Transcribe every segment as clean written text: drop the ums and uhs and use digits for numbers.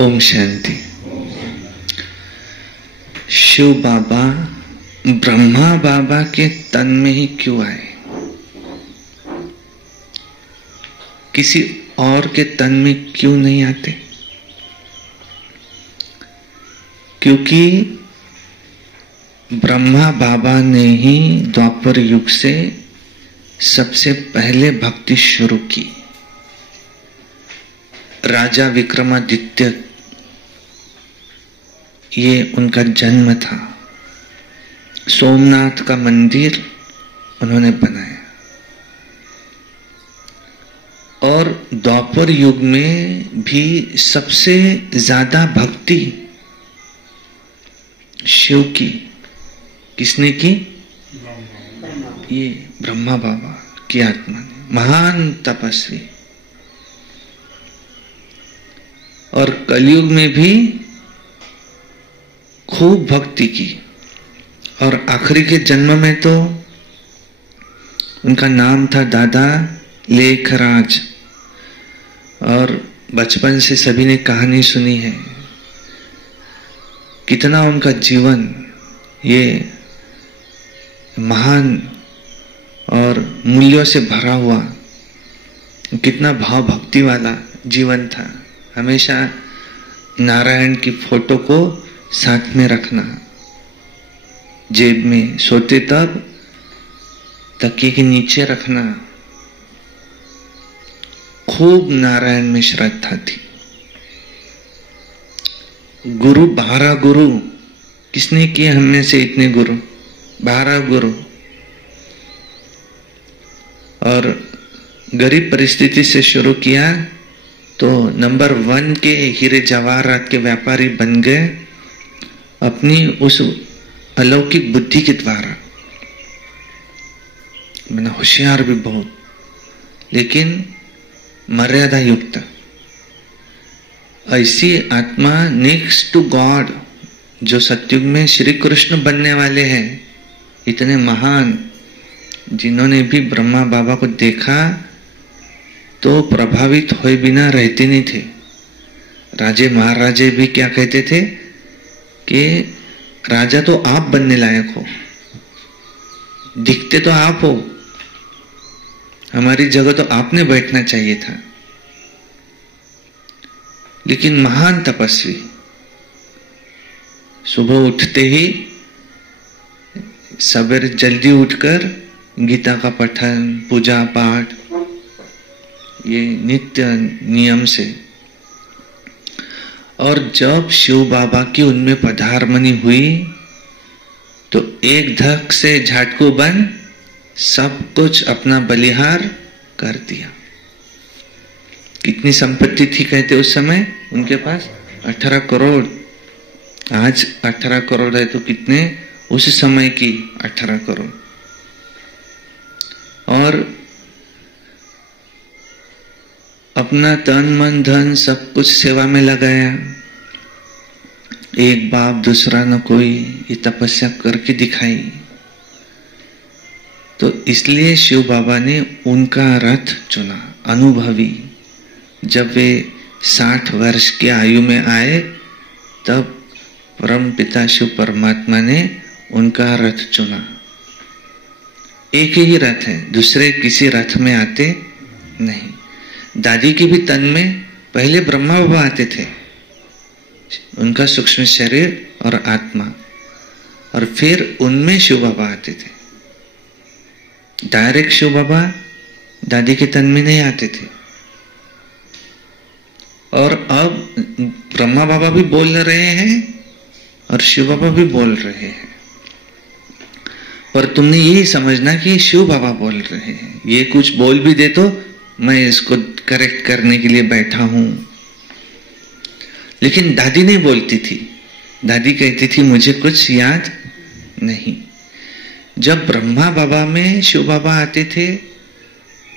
ओम शांति। शिव बाबा ब्रह्मा बाबा के तन में ही क्यों आए? किसी और के तन में क्यों नहीं आते? क्योंकि ब्रह्मा बाबा ने ही द्वापर युग से सबसे पहले भक्ति शुरू की। राजा विक्रमादित्य ये उनका जन्म था। सोमनाथ का मंदिर उन्होंने बनाया और द्वापर युग में भी सबसे ज्यादा भक्ति शिव की किसने की? ये ब्रह्मा बाबा की आत्मा ने, महान तपस्वी। और कलयुग में भी खूब भक्ति की। और आखिरी के जन्म में तो उनका नाम था दादा लेखराज। और बचपन से सभी ने कहानी सुनी है कितना उनका जीवन ये महान और मूल्यों से भरा हुआ, कितना भाव भक्ति वाला जीवन था। हमेशा नारायण की फोटो को साथ में रखना, जेब में, सोते तब तकिए के नीचे रखना। खूब नारायण में श्रद्धा थी। गुरु 12 गुरु किसने किए? हम में से इतने गुरु 12 गुरु। और गरीब परिस्थिति से शुरू किया तो नंबर 1 के हीरे जवाहरात के व्यापारी बन गए अपनी उस अलौकिक बुद्धि के द्वारा। मैंने होशियार भी बहुत, लेकिन मर्यादा युक्त। ऐसी आत्मा नेक्स्ट टू गॉड जो सतयुग में श्री कृष्ण बनने वाले हैं, इतने महान, जिन्होंने भी ब्रह्मा बाबा को देखा तो प्रभावित हुए बिना रहते नहीं थे। राजे महाराजे भी क्या कहते थे कि राजा तो आप बनने लायक हो, दिखते तो आप हो, हमारी जगह तो आपने बैठना चाहिए था। लेकिन महान तपस्वी सुबह उठते ही सवेरे जल्दी उठकर गीता का पठन, पूजा पाठ, ये नित्य नियम से। और जब शिव बाबा की उनमें पधारमनी हुई तो एक धक से झाटकू बन सब कुछ अपना बलिहार कर दिया। कितनी संपत्ति थी कहते उस समय उनके पास? 18 करोड़। आज 18 करोड़ है तो कितने उस समय की 18 करोड़। और अपना तन मन धन सब कुछ सेवा में लगाया। एक बाप दूसरा न कोई, ये तपस्या करके दिखाई। तो इसलिए शिव बाबा ने उनका रथ चुना, अनुभवी। जब वे 60 वर्ष की आयु में आए तब परम पिता शिव परमात्मा ने उनका रथ चुना। एक ही रथ है, दूसरे किसी रथ में आते नहीं। दादी के भी तन में पहले ब्रह्मा बाबा आते थे, उनका सूक्ष्म शरीर और आत्मा, और फिर उनमें शिव बाबा आते थे। डायरेक्ट शिव बाबा दादी के तन में नहीं आते थे। और अब ब्रह्मा बाबा भी बोल रहे हैं और शिव बाबा भी बोल रहे हैं। पर तुमने यही समझना कि शिव बाबा बोल रहे हैं। ये कुछ बोल भी दे तो मैं इसको करेक्ट करने के लिए बैठा हूं। लेकिन दादी नहीं बोलती थी। दादी कहती थी मुझे कुछ याद नहीं। जब ब्रह्मा बाबा में शिव बाबा आते थे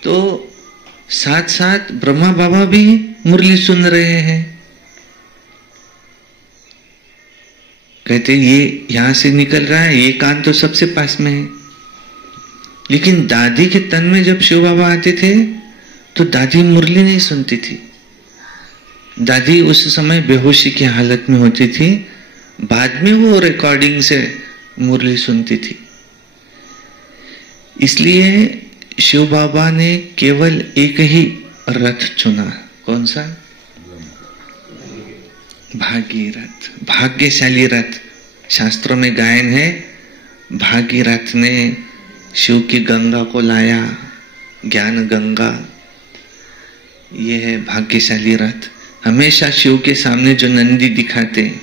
तो साथ साथ ब्रह्मा बाबा भी मुरली सुन रहे हैं। कहते ये यहां से निकल रहा है, ये कान तो सबसे पास में है। लेकिन दादी के तन में जब शिव बाबा आते थे तो दादी मुरली नहीं सुनती थी। दादी उस समय बेहोशी की हालत में होती थी, बाद में वो रिकॉर्डिंग से मुरली सुनती थी। इसलिए शिव बाबा ने केवल एक ही रथ चुना। कौन सा? भागीरथ, भाग्यशाली रथ। शास्त्रों में गायन है, भागीरथ ने शिव की गंगा को लाया, ज्ञान गंगा। ये है भाग्यशाली रथ। हमेशा शिव के सामने जो नंदी दिखाते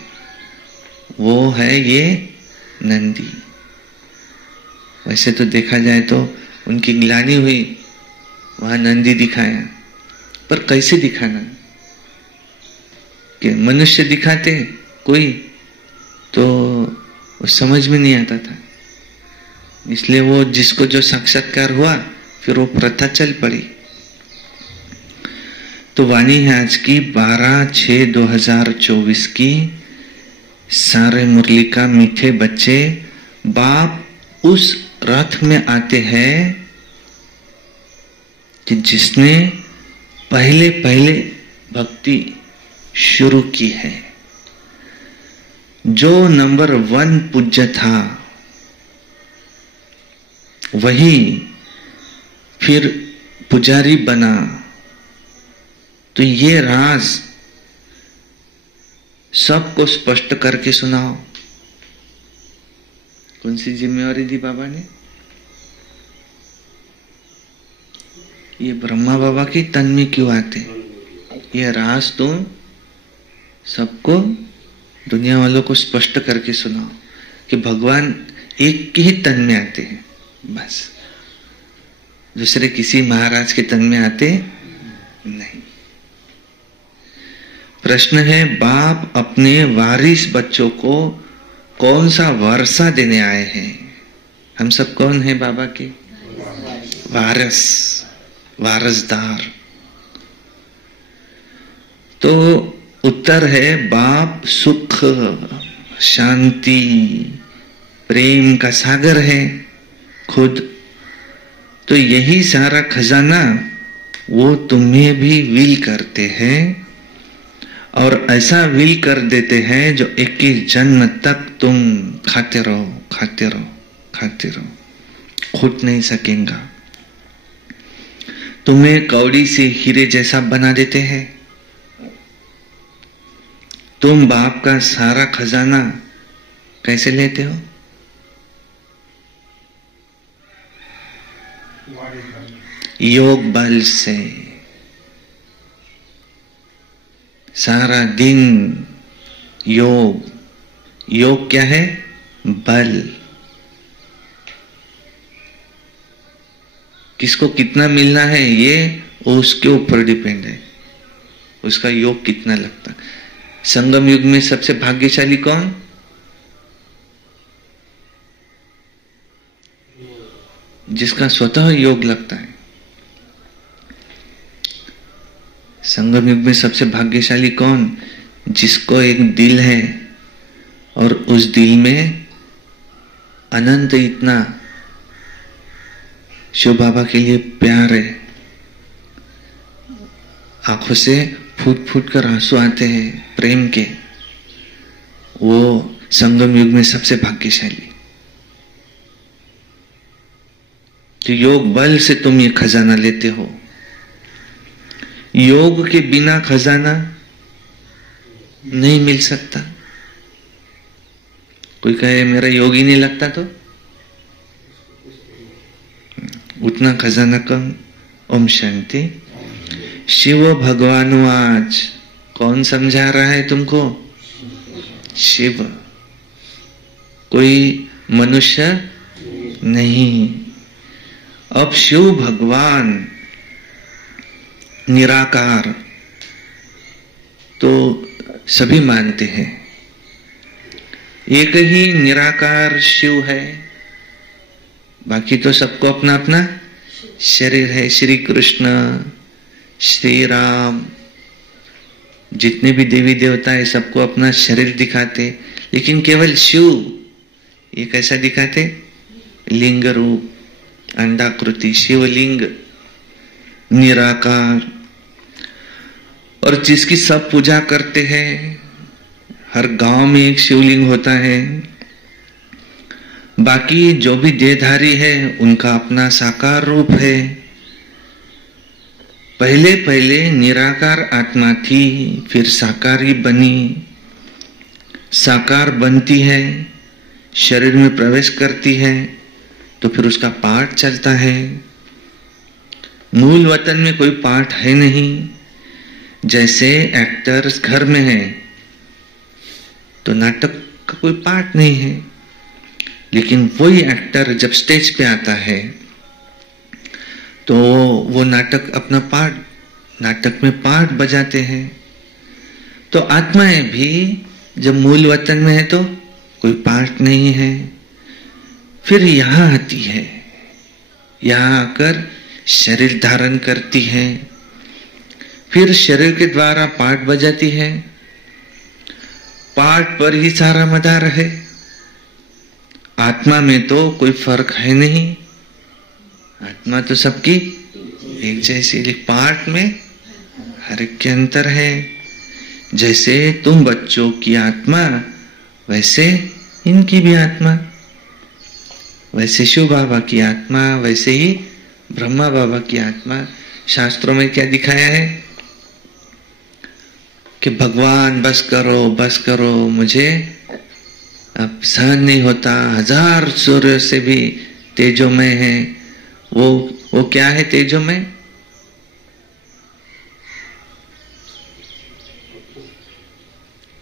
वो है ये नंदी। वैसे तो देखा जाए तो उनकी ग्लानि हुई, वहां नंदी दिखाया, पर कैसे दिखाना? कि मनुष्य दिखाते कोई तो वो समझ में नहीं आता था। इसलिए वो जिसको जो साक्षात्कार हुआ फिर वो प्रथा चल पड़ी। तो वाणी है आज की 12/6/2024 की। सारे मुरली का मीठे बच्चे, बाप उस रथ में आते हैं कि जिसने पहले पहले भक्ति शुरू की है। जो नंबर 1 पूज्य था वही फिर पुजारी बना। तो ये राज सबको स्पष्ट करके सुनाओ। कौन सी जिम्मेवारी दी बाबा ने? ये ब्रह्मा बाबा की तन में क्यों आते? ये राज तुम सबको, दुनिया वालों को स्पष्ट करके सुनाओ कि भगवान एक के ही तन में आते हैं, बस। दूसरे किसी महाराज के तन में आते नहीं। प्रश्न है, बाप अपने वारिस बच्चों को कौन सा वर्षा देने आए हैं? हम सब कौन है बाबा के? वारस, वारसदार। तो उत्तर है, बाप सुख, शांति, प्रेम का सागर है खुद। तो यही सारा खजाना वो तुम्हें भी विल करते हैं, और ऐसा विल कर देते हैं जो 21 जन्म तक तुम खाते रहो, खाते रहो, खाते रहो, खुद नहीं सकेगा। तुम्हें कौड़ी से हीरे जैसा बना देते हैं। तुम बाप का सारा खजाना कैसे लेते हो? योग बल से। सारा दिन योग। योग क्या है? बल। किसको कितना मिलना है ये उसके ऊपर डिपेंड है, उसका योग कितना लगता। संगम युग में सबसे भाग्यशाली कौन? जिसका स्वतः योग लगता है। संगम युग में सबसे भाग्यशाली कौन? जिसको एक दिल है और उस दिल में अनंत इतना शिव बाबा के लिए प्यार है, आंखों से फूट फूट कर आंसू आते हैं प्रेम के। वो संगम युग में सबसे भाग्यशाली। तो योग बल से तुम ये खजाना लेते हो। योग के बिना खजाना नहीं मिल सकता। कोई कहे मेरा योग ही नहीं लगता, तो उतना खजाना कम। ओम शांति। शिव भगवान आज कौन समझा रहा है तुमको? शिव, कोई मनुष्य नहीं। अब शिव भगवान निराकार तो सभी मानते हैं, एक ही निराकार शिव है, बाकी तो सबको अपना अपना शरीर है। श्री कृष्ण, श्री राम, जितने भी देवी देवता है सबको अपना शरीर दिखाते, लेकिन केवल शिव ये कैसा दिखाते? लिंग रूप, अंडाकृति, शिवलिंग, निराकार। और जिसकी सब पूजा करते हैं। हर गांव में एक शिवलिंग होता है। बाकी जो भी देहधारी है उनका अपना साकार रूप है। पहले पहले निराकार आत्मा थी, फिर साकारी बनी। साकार बनती है, शरीर में प्रवेश करती है, तो फिर उसका पाठ चलता है। मूल वतन में कोई पाठ है नहीं। जैसे एक्टर्स घर में है तो नाटक का कोई पाठ नहीं है, लेकिन वही एक्टर जब स्टेज पे आता है तो वो नाटक अपना पाठ, नाटक में पाठ बजाते हैं। तो आत्माएं भी जब मूल वतन में है तो कोई पाठ नहीं है, फिर यहां आती है, यहां आकर शरीर धारण करती है, फिर शरीर के द्वारा पाठ बजाती है। पाठ पर ही सारा मदार है। आत्मा में तो कोई फर्क है नहीं, आत्मा तो सबकी एक जैसी, लेकिन पाठ में हर एक के अंतर है। जैसे तुम बच्चों की आत्मा, वैसे इनकी भी आत्मा, वैसे शिव बाबा की आत्मा, वैसे ही ब्रह्मा बाबा की आत्मा। शास्त्रों में क्या दिखाया है कि भगवान बस करो, मुझे अब सहन नहीं होता, 1000 सूर्य से भी तेजोमय है। वो क्या है तेजोमय?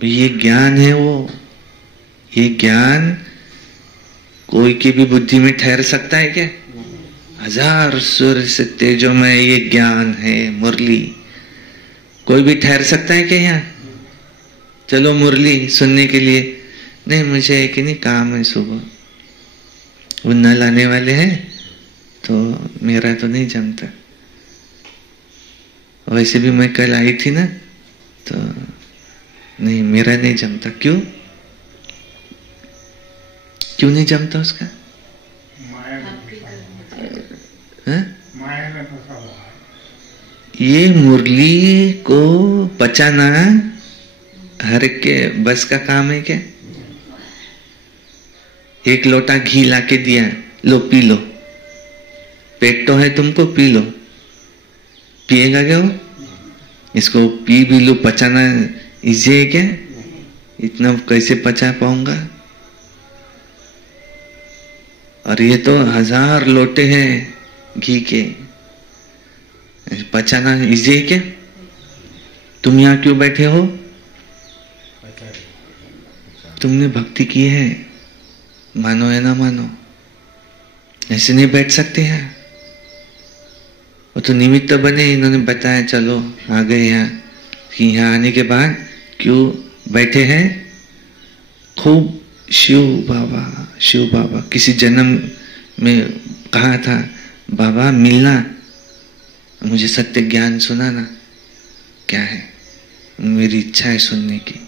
ये ज्ञान है। वो ये ज्ञान कोई की भी बुद्धि में ठहर सकता है क्या? 1000 सूर्य से तेजोमय ये ज्ञान है, मुरली। कोई भी ठहर सकता है क्या यहाँ? चलो मुरली सुनने के लिए। नहीं, मुझे एक ही नहीं काम है, सुबह वो न लाने वाले हैं तो मेरा तो नहीं जमता। वैसे भी मैं कल आई थी ना, तो नहीं, मेरा नहीं जमता। क्यों नहीं जमता उसका? ये मुरली को पचाना हर एक के बस का काम है क्या? एक लोटा घी लाके दिया, लो पी लो, पेट तो है तुमको, पी लो। पिएगा क्या वो? इसको पी भी लो, पचाना इजी है क्या? इतना कैसे पचा पाऊंगा? और ये तो 1000 लोटे हैं घी के, पचाना इजी है क्या? तुम यहां क्यों बैठे हो? तुमने भक्ति की है, मानो या ना मानो, ऐसे नहीं बैठ सकते हैं। वो तो निमित्त बने, इन्होंने बताया चलो आ गए यहाँ, कि यहाँ आने के बाद क्यों बैठे हैं? खूब शिव बाबा किसी जन्म में कहा था, बाबा मिलना, मुझे सत्य ज्ञान सुनाना। क्या है? मेरी इच्छा है सुनने की।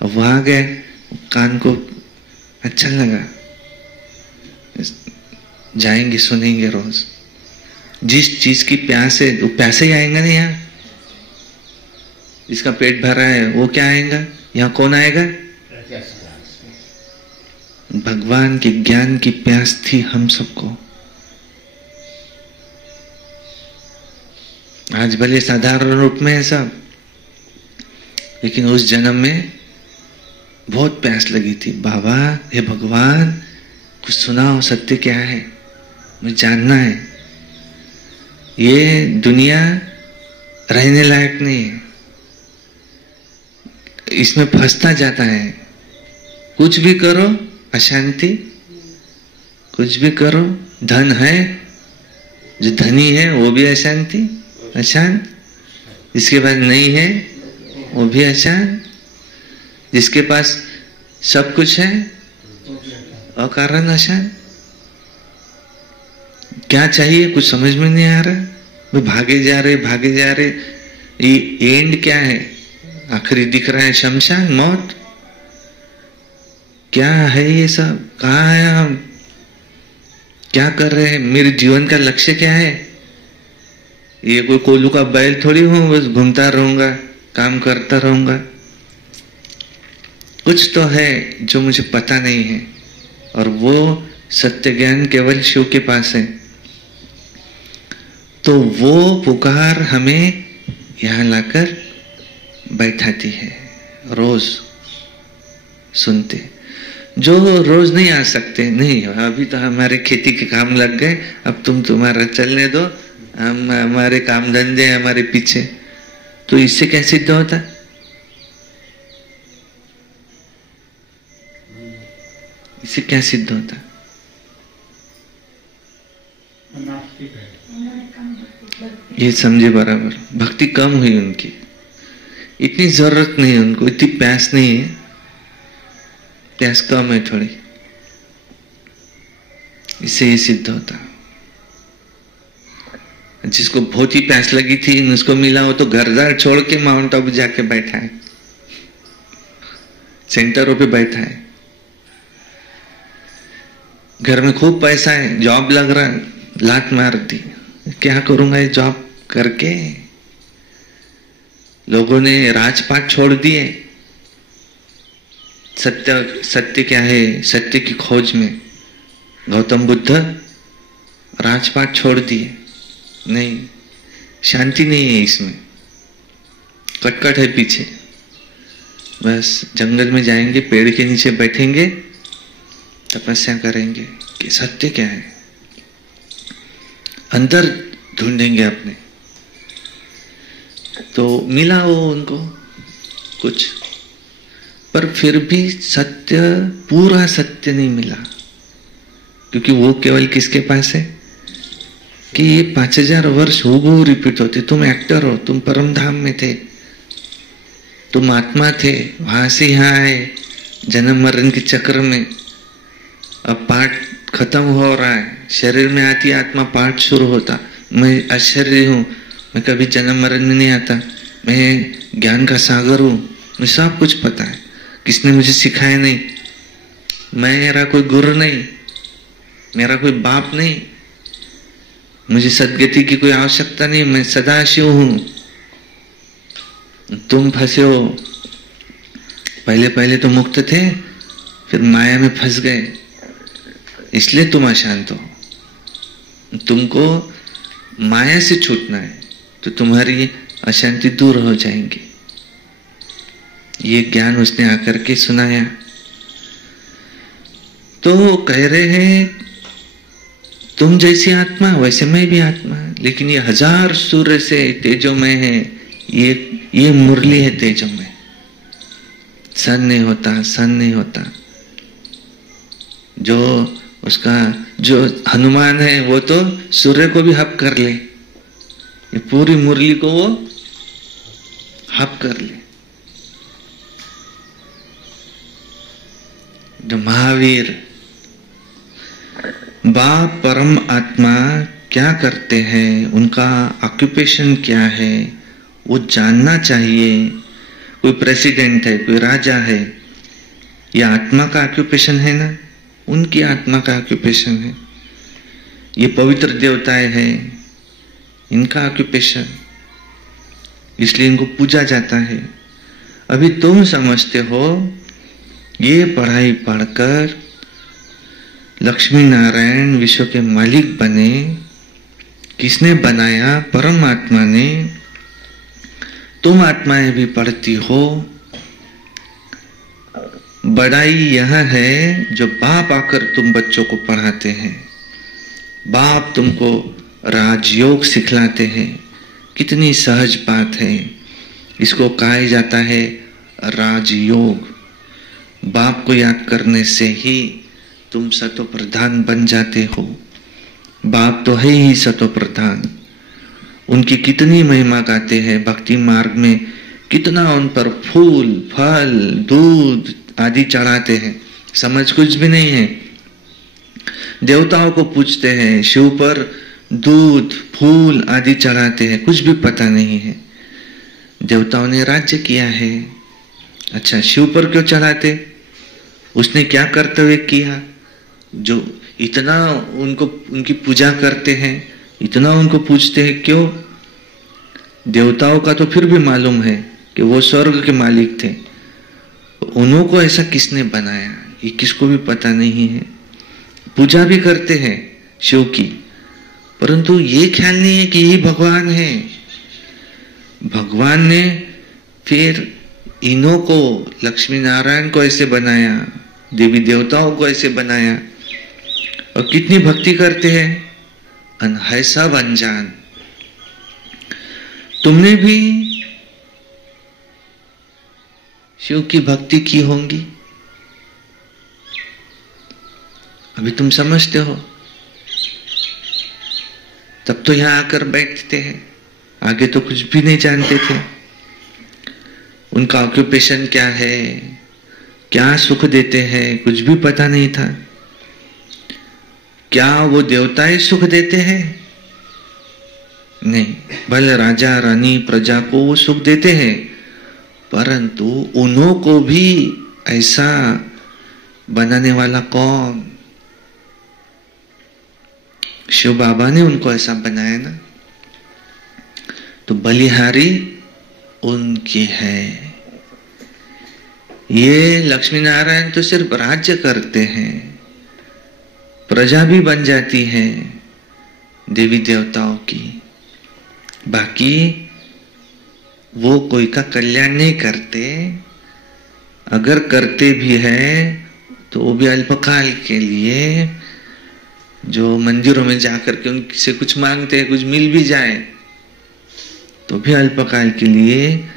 अब वहां गए, कान को अच्छा लगा, जाएंगे सुनेंगे रोज। जिस चीज की प्यास है वो प्यासे ही आएगा ना यहाँ। जिसका पेट भरा है वो क्या आएगा? यहाँ कौन आएगा? भगवान के ज्ञान की प्यास थी हम सबको। आज भले साधारण रूप में है सब, लेकिन उस जन्म में बहुत प्यास लगी थी। बाबा, हे भगवान, कुछ सुनाओ, सत्य क्या है, मुझे जानना है। ये दुनिया रहने लायक नहीं है, इसमें फंसता जाता है। कुछ भी करो अशांति, कुछ भी करो। धन है, जो धनी है वो भी अशांति, अशांत। जिसके पास नहीं है वो भी अशांत। जिसके पास सब कुछ है अकारण अशांत। क्या चाहिए कुछ समझ में नहीं आ रहा। वो भागे जा रहे। ये एंड क्या है? आखिरी दिख रहा है शमशान, मौत। क्या है ये सब? कहाँ है हम? क्या कर रहे हैं? मेरे जीवन का लक्ष्य क्या है? ये कोई कोल्हू का बैल थोड़ी हूं, बस घूमता रहूंगा, काम करता रहूंगा। कुछ तो है जो मुझे पता नहीं है, और वो सत्य ज्ञान केवल शिव के पास है। तो वो पुकार हमें यहां लाकर बैठाती है, रोज सुनते। जो रोज नहीं आ सकते, नहीं अभी तो हमारे खेती के काम लग गए, अब तुम तुम्हारा चलने दो, हम हमारे काम धंधे हमारे पीछे, तो इससे क्या सिद्ध होता? इससे क्या सिद्ध होता? ये समझे बराबर, भक्ति कम हुई उनकी, इतनी जरूरत नहीं उनको, इतनी प्यास नहीं है, प्यास कम है थोड़ी, इससे ये सिद्ध होता। जिसको बहुत ही प्यास लगी थी, उसको मिला, हो तो घर छोड़ के माउंट आबू जाके बैठा है, सेंटरों पे बैठा है। घर में खूब पैसा है, जॉब लग रहा है, लात मार दी, क्या करूंगा ये जॉब करके। लोगों ने राजपाट छोड़ दिए, सत्य क्या है, सत्य की खोज में गौतम बुद्ध राजपाट छोड़ दिए। नहीं, शांति नहीं है इसमें, कटकट है पीछे। बस जंगल में जाएंगे, पेड़ के नीचे बैठेंगे, तपस्या करेंगे कि सत्य क्या है, अंदर ढूंढेंगे अपने। तो मिला वो उनको कुछ, पर फिर भी सत्य, पूरा सत्य नहीं मिला, क्योंकि वो केवल किसके पास है कि ये 5000 वर्ष हूबहू रिपीट होते। तुम एक्टर हो, तुम परम धाम में थे, तुम आत्मा थे, वहां से यहां आए जन्म मरण के चक्र में, अब पाठ खत्म हो रहा है, शरीर में आती आत्मा, पाठ शुरू होता। मैं आश्चर्य हूं, मैं कभी जन्म मरण में नहीं आता, मैं ज्ञान का सागर हूं, मुझे सब कुछ पता है, किसने मुझे सिखाया नहीं, मेरा कोई गुरु नहीं, मेरा कोई बाप नहीं, मुझे सदगति की कोई आवश्यकता नहीं, मैं सदाशिव हूं। तुम फंसे हो, पहले पहले तो मुक्त थे, फिर माया में फंस गए, इसलिए तुम अशांत हो। तुमको माया से छूटना है तो तुम्हारी अशांति दूर हो जाएंगी। ये ज्ञान उसने आकर के सुनाया। तो कह रहे हैं तुम जैसी आत्मा वैसे मैं भी आत्मा, लेकिन ये 1000 सूर्य से तेजोमय है, ये मुरली है तेजोमय, सन नहीं होता, सन नहीं होता। जो उसका जो हनुमान है वो तो सूर्य को भी हप कर ले, ये पूरी मुरली को वो हप कर ले। जो महावीर बाप परम आत्मा क्या करते हैं, उनका ऑक्यूपेशन क्या है, वो जानना चाहिए। कोई प्रेसिडेंट है, कोई राजा है, ये आत्मा का ऑक्यूपेशन है ना, उनकी आत्मा का ऑक्यूपेशन है। ये पवित्र देवताएं हैं, इनका ऑक्यूपेशन, इसलिए इनको पूजा जाता है। अभी तुम समझते हो ये पढ़ाई पढ़कर लक्ष्मी नारायण विश्व के मालिक बने, किसने बनाया? परमात्मा ने। तुम आत्माएं भी पढ़ती हो। बड़ाई यह है जो बाप आकर तुम बच्चों को पढ़ाते हैं, बाप तुमको राजयोग सिखलाते हैं। कितनी सहज बात है, इसको कहा जाता है राजयोग। बाप को याद करने से ही तुम सतो प्रधान बन जाते हो। बाप तो है ही सतो प्रधान, उनकी कितनी महिमा गाते हैं भक्ति मार्ग में, कितना उन पर फूल फल दूध आदि चढ़ाते हैं, समझ कुछ भी नहीं है। देवताओं को पूछते हैं, शिव पर दूध फूल आदि चढ़ाते हैं, कुछ भी पता नहीं है। देवताओं ने राज्य किया है, अच्छा शिव पर क्यों चढ़ाते? उसने क्या कर्तव्य किया जो इतना उनको उनकी पूजा करते हैं, इतना उनको पूछते हैं क्यों? देवताओं का तो फिर भी मालूम है कि वो स्वर्ग के मालिक थे, उन्हों को ऐसा किसने बनाया ये किसको भी पता नहीं है। पूजा भी करते हैं शिव की, परंतु ये ख्याल नहीं है कि यही भगवान है। भगवान ने फिर इन्हों को, लक्ष्मी नारायण को ऐसे बनाया, देवी देवताओं को ऐसे बनाया, और कितनी भक्ति करते हैं, है सब अनजान। तुमने भी शिव की भक्ति की होंगी, अभी तुम समझते हो, तब तो यहां आकर बैठते हैं, आगे तो कुछ भी नहीं जानते थे। उनका ऑक्यूपेशन क्या है, क्या सुख देते हैं, कुछ भी पता नहीं था। क्या वो देवताएं सुख देते हैं? नहीं, भले राजा रानी प्रजा को वो सुख देते हैं, परंतु उन्हों को भी ऐसा बनाने वाला कौन? शिव बाबा ने उनको ऐसा बनाया ना, तो बलिहारी उनकी है। ये लक्ष्मी नारायण तो सिर्फ राज्य करते हैं, प्रजा भी बन जाती है देवी देवताओं की, बाकी वो कोई का कल्याण नहीं करते। अगर करते भी है तो वो भी अल्पकाल के लिए, जो मंदिरों में जाकर के उनसे कुछ मांगते हैं, कुछ मिल भी जाए तो भी अल्पकाल के लिए।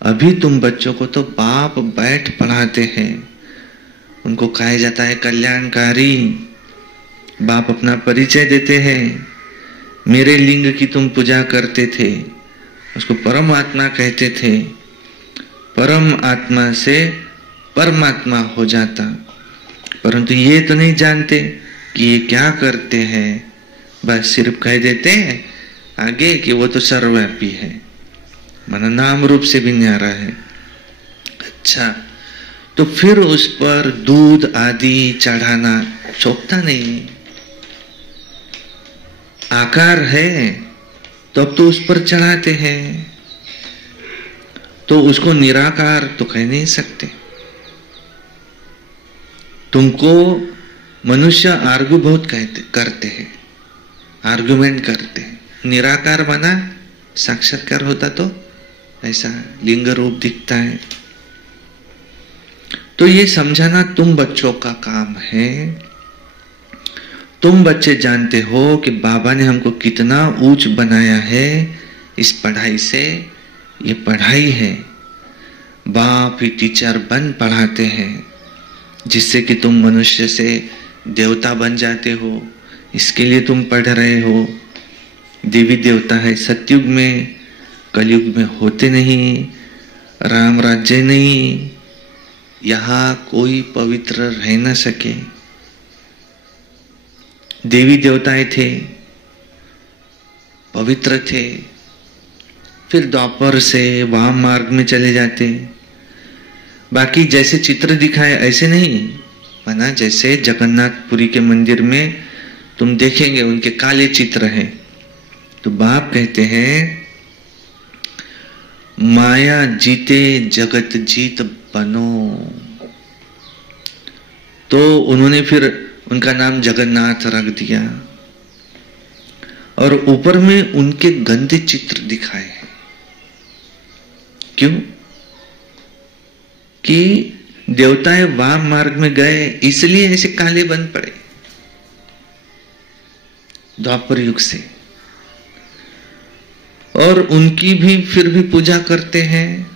अभी तुम बच्चों को तो बाप बैठ पढ़ाते हैं, उनको कहा जाता है कल्याणकारी। बाप अपना परिचय देते हैं, मेरे लिंग की तुम पूजा करते थे, उसको परमात्मा कहते थे, परम आत्मा से परमात्मा हो जाता। परंतु ये तो नहीं जानते कि ये क्या करते हैं, बस सिर्फ कह देते हैं आगे कि वो तो सर्वव्यापी है, माना नाम रूप से भी न्यारा है। अच्छा, तो फिर उस पर दूध आदि चढ़ाना शोभता नहीं, आकार है तो अब तो उस पर चढ़ाते हैं, तो उसको निराकार तो कह नहीं सकते। तुमको मनुष्य आर्ग्यू बहुत करते हैं, आर्ग्यूमेंट करते हैं। निराकार बना साक्षात्कार होता तो ऐसा लिंग रूप दिखता है। तो ये समझाना तुम बच्चों का काम है। तुम बच्चे जानते हो कि बाबा ने हमको कितना ऊंच बनाया है इस पढ़ाई से। ये पढ़ाई है, बाप ही टीचर बन पढ़ाते हैं, जिससे कि तुम मनुष्य से देवता बन जाते हो। इसके लिए तुम पढ़ रहे हो। देवी देवता है सतयुग में, कलयुग में होते नहीं, राम राज्य नहीं, यहां कोई पवित्र रह न सके। देवी देवताएं थे, पवित्र थे, फिर द्वापर से वाम मार्ग में चले जाते। बाकी जैसे चित्र दिखाए ऐसे नहीं बना, जैसे जगन्नाथपुरी के मंदिर में तुम देखेंगे उनके काले चित्र हैं। तो बाप कहते हैं माया जीते जगत जीत बनो। तो उन्होंने फिर उनका नाम जगन्नाथ रख दिया, और ऊपर में उनके गंदे चित्र दिखाए हैं। क्यों? कि देवताएं वाम मार्ग में गए, इसलिए ऐसे काले बन पड़े द्वापर युग से। और उनकी भी फिर भी पूजा करते हैं।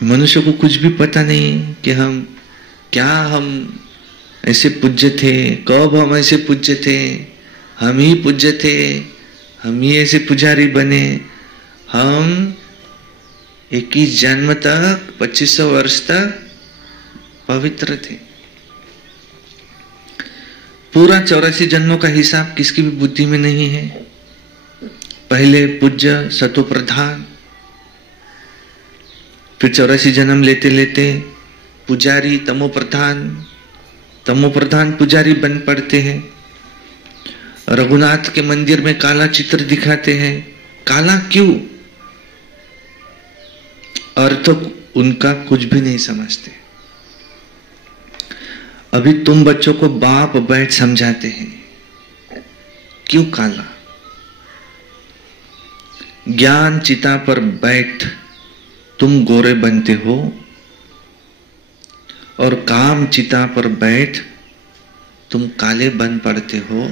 मनुष्य को कुछ भी पता नहीं कि हम ऐसे पूज्य थे, कब हम ऐसे पूज्य थे, हम ही पूज्य थे, हम ही ऐसे पुजारी बने। हम 21 जन्म तक, 2500 वर्ष तक पवित्र थे। पूरा 84 जन्मों का हिसाब किसकी भी बुद्धि में नहीं है। पहले पूज्य सतो प्रधान, फिर 84 जन्म लेते लेते पुजारी तमो प्रधान पुजारी बन पड़ते हैं। रघुनाथ के मंदिर में काला चित्र दिखाते हैं, काला क्यों? अर्थ उनका कुछ भी नहीं समझते। अभी तुम बच्चों को बाप बैठ समझाते हैं क्यों काला। ज्ञान चिता पर बैठ तुम गोरे बनते हो और काम चिता पर बैठ तुम काले बन पड़ते हो।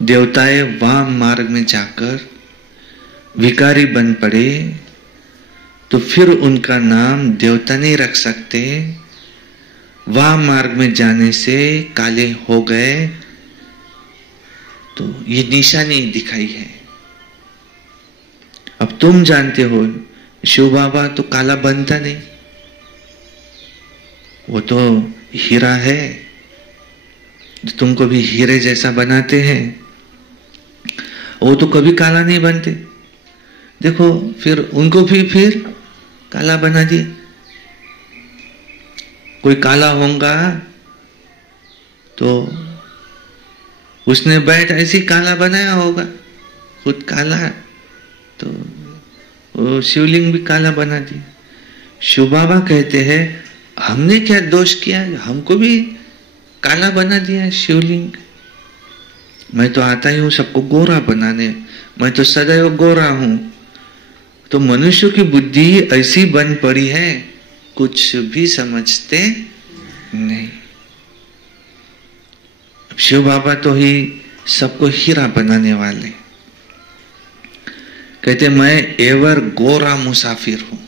देवताएं वाम मार्ग में जाकर भिखारी बन पड़े तो फिर उनका नाम देवता नहीं रख सकते, वाम मार्ग में जाने से काले हो गए। तो ये निशानी दिखाई है। अब तुम जानते हो शिव बाबा तो काला बनता नहीं, वो तो हीरा है, तुमको भी हीरे जैसा बनाते हैं, वो तो कभी काला नहीं बनते। देखो फिर उनको भी फिर काला बना दिया। कोई काला होगा तो उसने बैठ ऐसे काला बनाया होगा, खुद काला, तो वो शिवलिंग भी काला बना दिया। शिव बाबा कहते हैं हमने क्या दोष किया, हमको भी काला बना दिया शिवलिंग। मैं तो आता ही हूं सबको गोरा बनाने, मैं तो सदैव गोरा हूं। तो मनुष्य की बुद्धि ऐसी बन पड़ी है, कुछ भी समझते नहीं। शिव बाबा तो ही सबको हीरा बनाने वाले। कहते मैं एवर गोरा मुसाफिर हूं।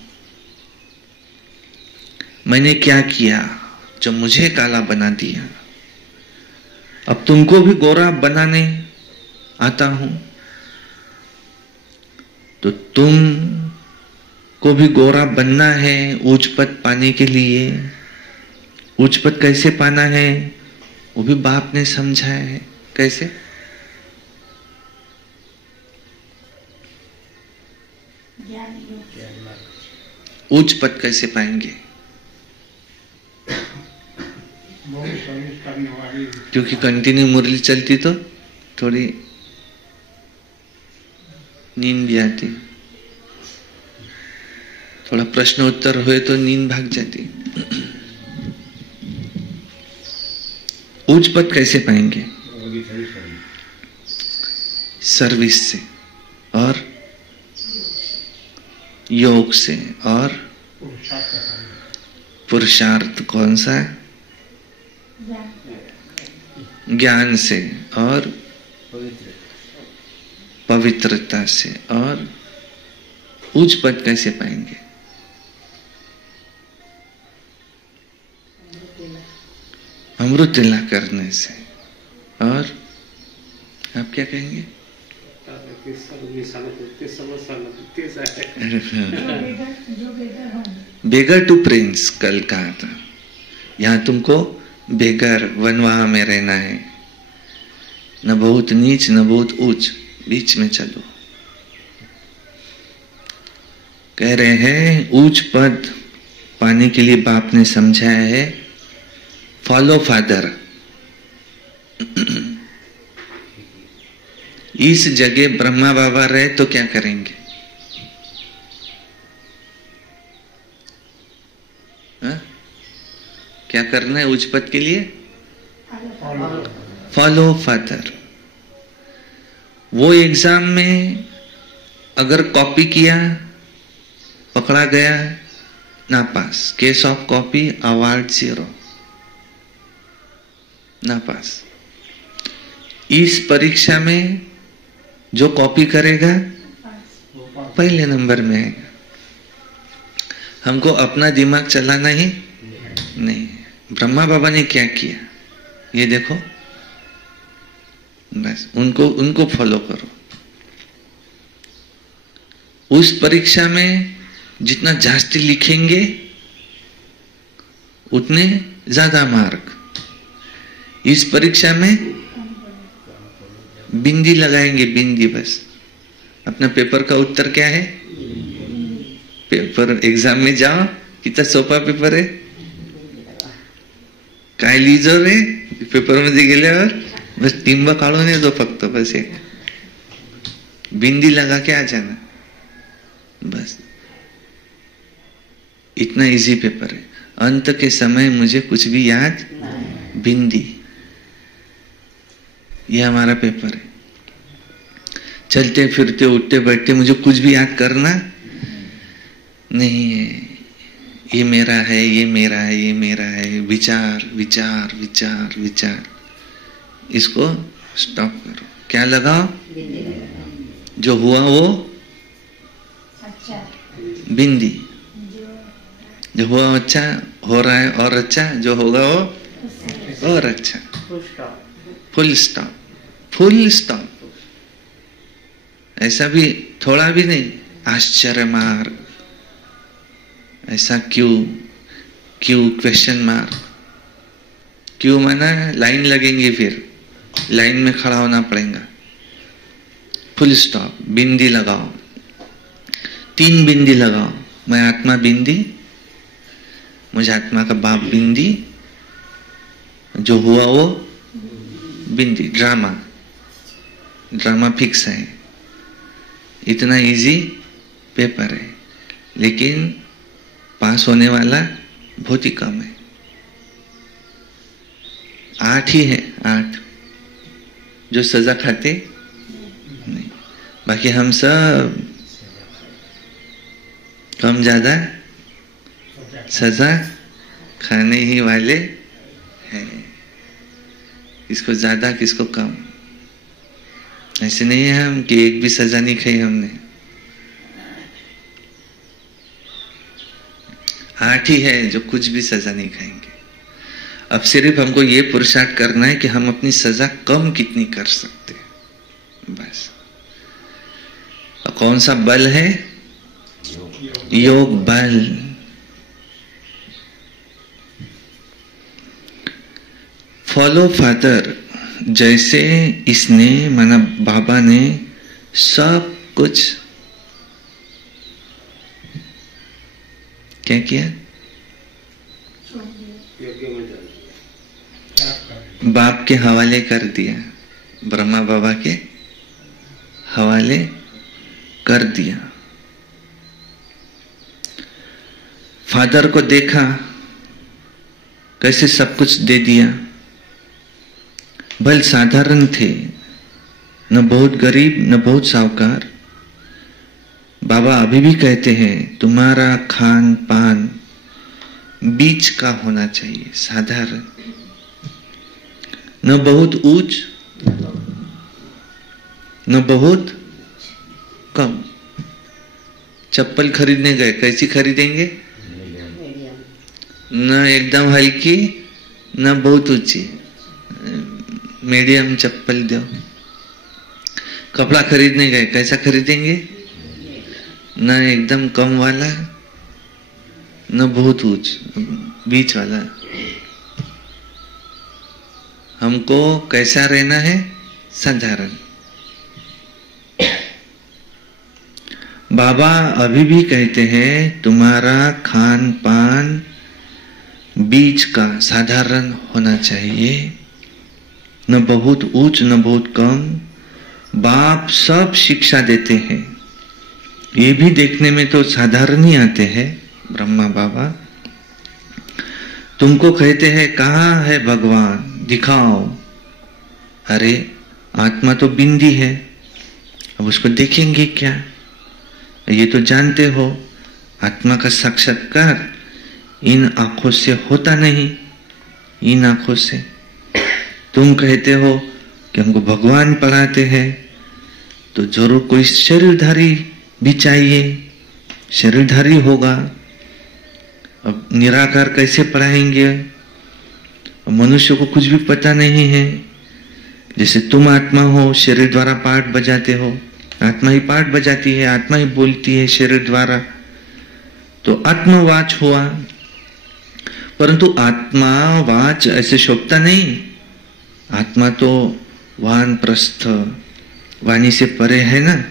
मैंने क्या किया जो मुझे काला बना दिया। अब तुमको भी गोरा बनाने आता हूं, तो तुम को भी गोरा बनना है उच्च पद पाने के लिए। उच्च पद कैसे पाना है वो भी बाप ने समझाया है। कैसे? उच्च पद कैसे पाएंगे? क्योंकि कंटिन्यू मुरली चलती तो थोड़ी नींद भी आती, थोड़ा प्रश्न उत्तर हुए तो नींद भाग जाती। उच्च पद कैसे पाएंगे? सर्विस से और योग से और पुरुषार्थ कौन सा है? ज्ञान से और पवित्रता से। और उच्च पद कैसे पाएंगे? अमृतिला करने से। और आप क्या कहेंगे? बेगर टू प्रिंस कल कहा था। यहां तुमको बेगर वनवाह में रहना है, न बहुत नीच न बहुत ऊंच, बीच में चलो। कह रहे हैं ऊंच पद पाने के लिए बाप ने समझाया है फॉलो फादर। इस जगह ब्रह्मा बाबा रहे तो क्या करेंगे? हा? क्या करना है उच्च पद के लिए? Follow father. वो एग्जाम में अगर कॉपी किया, पकड़ा गया, ना पास। केस ऑफ कॉपी अवार्ड 0, ना पास। इस परीक्षा में जो कॉपी करेगा पहले नंबर में आएगा। हमको अपना दिमाग चलाना ही नहीं। ब्रह्मा बाबा ने क्या किया ये देखो, बस उनको फॉलो करो। उस परीक्षा में जितना जास्ती लिखेंगे उतने ज्यादा मार्क। इस परीक्षा में बिंदी लगाएंगे, बिंदी बस। अपना पेपर का उत्तर क्या है? पेपर एग्जाम में जाओ, कितना सोपा पेपर है, काय लीजो रे पेपर मध्ये गेल्यावर बस टिंब काढून येतो फक्त, बस एक बिंदी लगा के आ जाना, बस इतना इजी पेपर है। अंत के समय मुझे कुछ भी याद, बिंदी, ये हमारा पेपर है। चलते फिरते उठते बैठते मुझे कुछ भी याद करना नहीं है। ये मेरा है, ये मेरा है, ये मेरा है, विचार विचार विचार विचार, इसको स्टॉप करो। क्या लगाओ? जो हुआ वो अच्छा, बिंदी। जो हुआ अच्छा, हो रहा है और अच्छा, जो होगा वो और अच्छा। Full stop, full stop. ऐसा भी थोड़ा भी नहीं, आश्चर्य मार्ग, ऐसा क्यों, क्यों क्वेश्चन मार्क। क्यों माना लाइन लगेंगे, फिर लाइन में खड़ा होना पड़ेगा। फुल स्टॉप, बिंदी लगाओ, 3 बिंदी लगाओ। मैं आत्मा बिंदी, मुझे आत्मा का बाप बिंदी, जो हुआ वो बिंदी। ड्रामा, ड्रामा फिक्स है। इतना इजी पेपर है, लेकिन पास होने वाला बहुत ही कम है। 8 ही है, 8 जो सजा खाते नहीं, बाकी हम सब कम ज्यादा सजा खाने ही वाले हैं। किसको ज्यादा किसको कम, ऐसे नहीं है हम कि एक भी सजा नहीं खाई हमने। 8 ही है जो कुछ भी सजा नहीं खाएंगे। अब सिर्फ हमको ये पुरुषार्थ करना है कि हम अपनी सजा कम कितनी कर सकते हैं, बस। और कौन सा बल है? योग बल। फॉलो फादर, जैसे इसने माना बाबा ने सब कुछ क्या किया? बाप के हवाले कर दिया, ब्रह्मा बाबा के हवाले कर दिया। फादर को देखा कैसे सब कुछ दे दिया। भले साधारण थे, न बहुत गरीब न बहुत साहूकार। बाबा अभी भी कहते हैं तुम्हारा खान पान बीच का होना चाहिए, साधारण, न बहुत ऊंच न बहुत कम। चप्पल खरीदने गए, कैसी खरीदेंगे? न एकदम हल्की न बहुत ऊंची, मीडियम चप्पल दो। कपड़ा खरीदने गए, कैसा खरीदेंगे? न एकदम कम वाला न बहुत ऊंच, बीच वाला। हमको कैसा रहना है? साधारण। बाबा अभी भी कहते हैं तुम्हारा खान पान बीच का, साधारण होना चाहिए, न बहुत ऊंच न बहुत कम। बाप सब शिक्षा देते हैं, ये भी देखने में तो साधारण ही आते हैं। ब्रह्मा बाबा तुमको कहते हैं कहाँ है भगवान, दिखाओ। अरे आत्मा तो बिंदी है, अब उसको देखेंगे क्या? ये तो जानते हो आत्मा का साक्षात्कार इन आंखों से होता नहीं, इन आंखों से। तुम कहते हो कि हमको भगवान पढ़ाते हैं, तो जरूर कोई शरीरधारी भी चाहिए, शरीरधारी होगा। अब निराकार कैसे पढ़ाएंगे? मनुष्य को कुछ भी पता नहीं है। जैसे तुम आत्मा हो, शरीर द्वारा पाठ बजाते हो, आत्मा ही पाठ बजाती है, आत्मा ही बोलती है शरीर द्वारा, तो आत्मवाच हुआ। परंतु आत्मावाच ऐसे शोभता नहीं। आत्मा तो वानप्रस्थ, वाणी से परे है ना।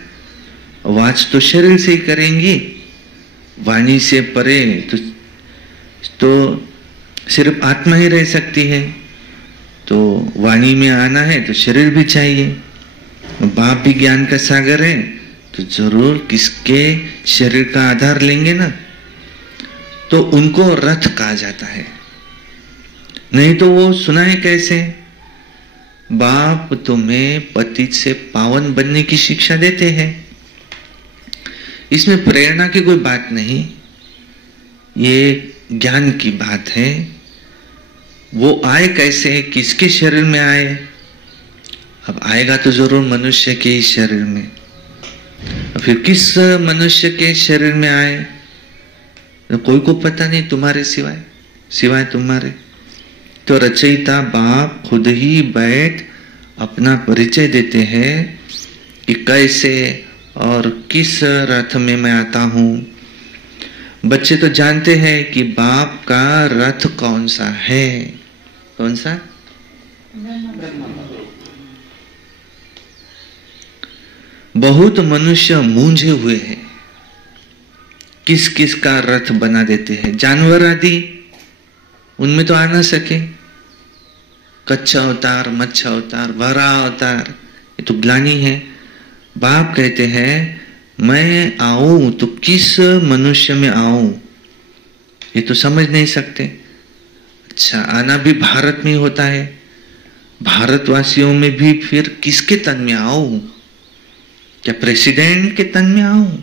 वाच तो शरीर से ही करेंगी, वाणी से परे तो सिर्फ आत्मा ही रह सकती है। तो वाणी में आना है तो शरीर भी चाहिए, बाप भी ज्ञान का सागर है, तो जरूर किसके शरीर का आधार लेंगे ना, तो उनको रथ कहा जाता है। नहीं तो वो सुनाए कैसे? बाप तुम्हें पतित से पावन बनने की शिक्षा देते हैं, इसमें प्रेरणा की कोई बात नहीं, ये ज्ञान की बात है। वो आए कैसे, किसके शरीर में आए? अब आएगा तो जरूर मनुष्य के ही शरीर में। फिर किस मनुष्य के शरीर में आए तो कोई को पता नहीं तुम्हारे सिवाय तुम्हारे। तो रचयिता बाप खुद ही बैठ अपना परिचय देते हैं कि कैसे और किस रथ में मैं आता हूं। बच्चे तो जानते हैं कि बाप का रथ कौन सा है। कौन सा? बहुत मनुष्य मूंझे हुए हैं, किस किस का रथ बना देते हैं। जानवर आदि उनमें तो आ ना सके, कच्चा अवतार, मच्छा अवतार, वरा अवतार, ये तो ग्लानि है। बाप कहते हैं मैं आऊं तो किस मनुष्य में आऊं, ये तो समझ नहीं सकते। अच्छा, आना भी भारत में होता है, भारतवासियों में भी फिर किसके तन में आऊं? क्या प्रेसिडेंट के तन में आऊं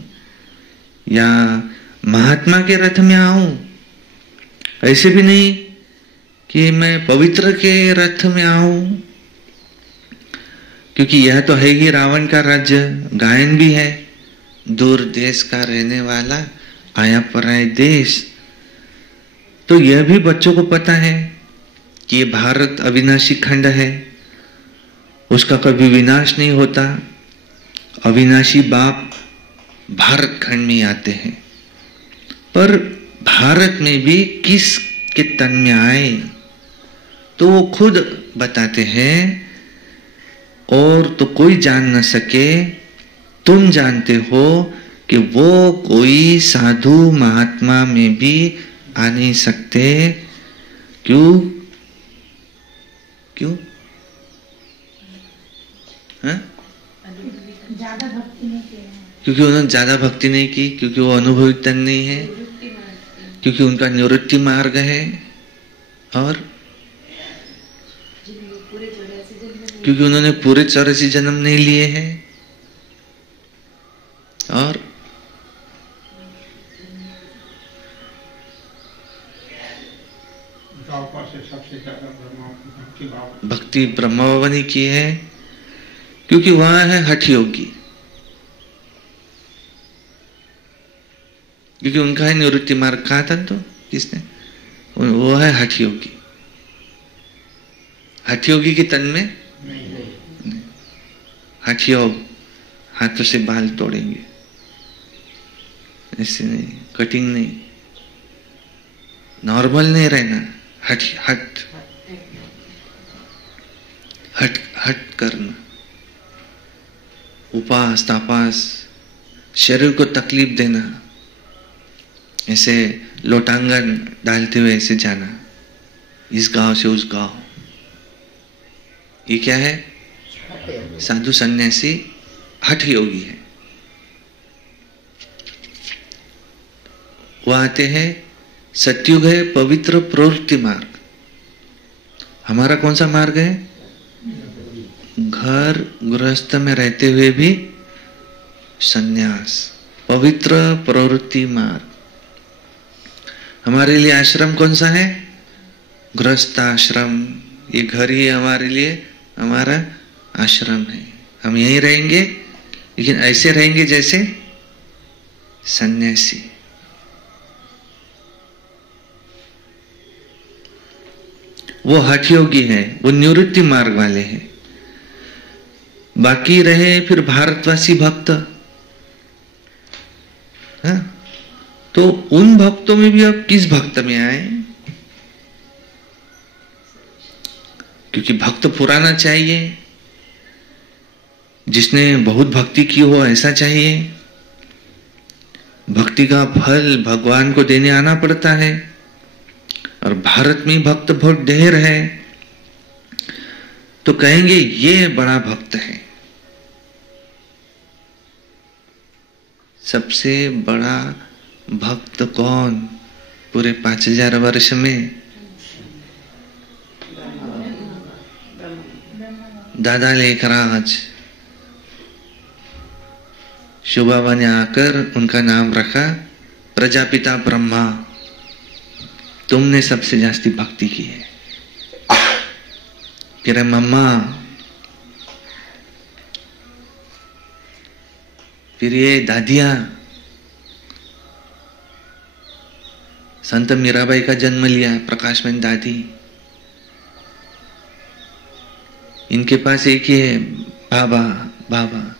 या महात्मा के रथ में आऊं? ऐसे भी नहीं कि मैं पवित्र के रथ में आऊं, क्योंकि यह तो है ही रावण का राज्य। गायन भी है, दूर देश का रहने वाला आया पराए देश। तो यह भी बच्चों को पता है कि ये भारत अविनाशी खंड है, उसका कभी विनाश नहीं होता। अविनाशी बाप भारत खंड में आते हैं, पर भारत में भी किस के तन में आए तो वो खुद बताते हैं। और तो कोई जान न सके, तुम जानते हो कि वो कोई साधु महात्मा में भी आ नहीं सकते। क्यों? क्यों? ज्यादा भक्ति नहीं की, क्योंकि उन्होंने ज्यादा भक्ति नहीं की, क्योंकि वो अनुभवी तन नहीं है, क्योंकि उनका निवृत्ति मार्ग है, और क्योंकि उन्होंने पूरे 84 जन्म नहीं लिए हैं, और भक्ति ब्रह्म बाबा ने की है, क्योंकि वहां है हठ योगी, क्योंकि उनका है निवृत्ति मार्ग। कहा था तो किसने? वो है हठ योगी। हठ योगी के तन में नहीं। हठ योग, हाथों से बाल तोड़ेंगे, ऐसे नहीं, कटिंग नहीं, नॉर्मल नहीं रहना, हट हट हट हट करना, उपास तापास, शरीर को तकलीफ देना, ऐसे लोटांगन डालते हुए ऐसे जाना इस गांव से उस गांव, ये क्या है? साधु सन्यासी हठ योगी है। वो आते हैं, सतयुग है पवित्र प्रवृत्ति मार्ग। हमारा कौन सा मार्ग है? घर गृहस्थ में रहते हुए भी सन्यास, पवित्र प्रवृत्ति मार्ग। हमारे लिए आश्रम कौन सा है? गृहस्थ आश्रम। ये घर ही हमारे लिए हमारा आश्रम है। हम यहीं रहेंगे, लेकिन ऐसे रहेंगे जैसे सन्यासी। वो हठ योगी है, वो निवृत्ति मार्ग वाले हैं। बाकी रहे फिर भारतवासी भक्त, हाँ? तो उन भक्तों में भी अब किस भक्त में आए? क्योंकि भक्त पुराना चाहिए, जिसने बहुत भक्ति की हो ऐसा चाहिए। भक्ति का फल भगवान को देने आना पड़ता है, और भारत में भक्त बहुत ढेर है, तो कहेंगे ये बड़ा भक्त है, सबसे बड़ा भक्त कौन पूरे 5000 वर्ष में? दादा लेखराज। शिव बाबा ने आकर उनका नाम रखा प्रजापिता ब्रह्मा। तुमने सबसे जास्ती भक्ति की है। फिर मम्मा, फिर ये दादिया। संत मीराबाई का जन्म लिया प्रकाशमन दादी। इनके पास एक ही है, बाबा बाबा,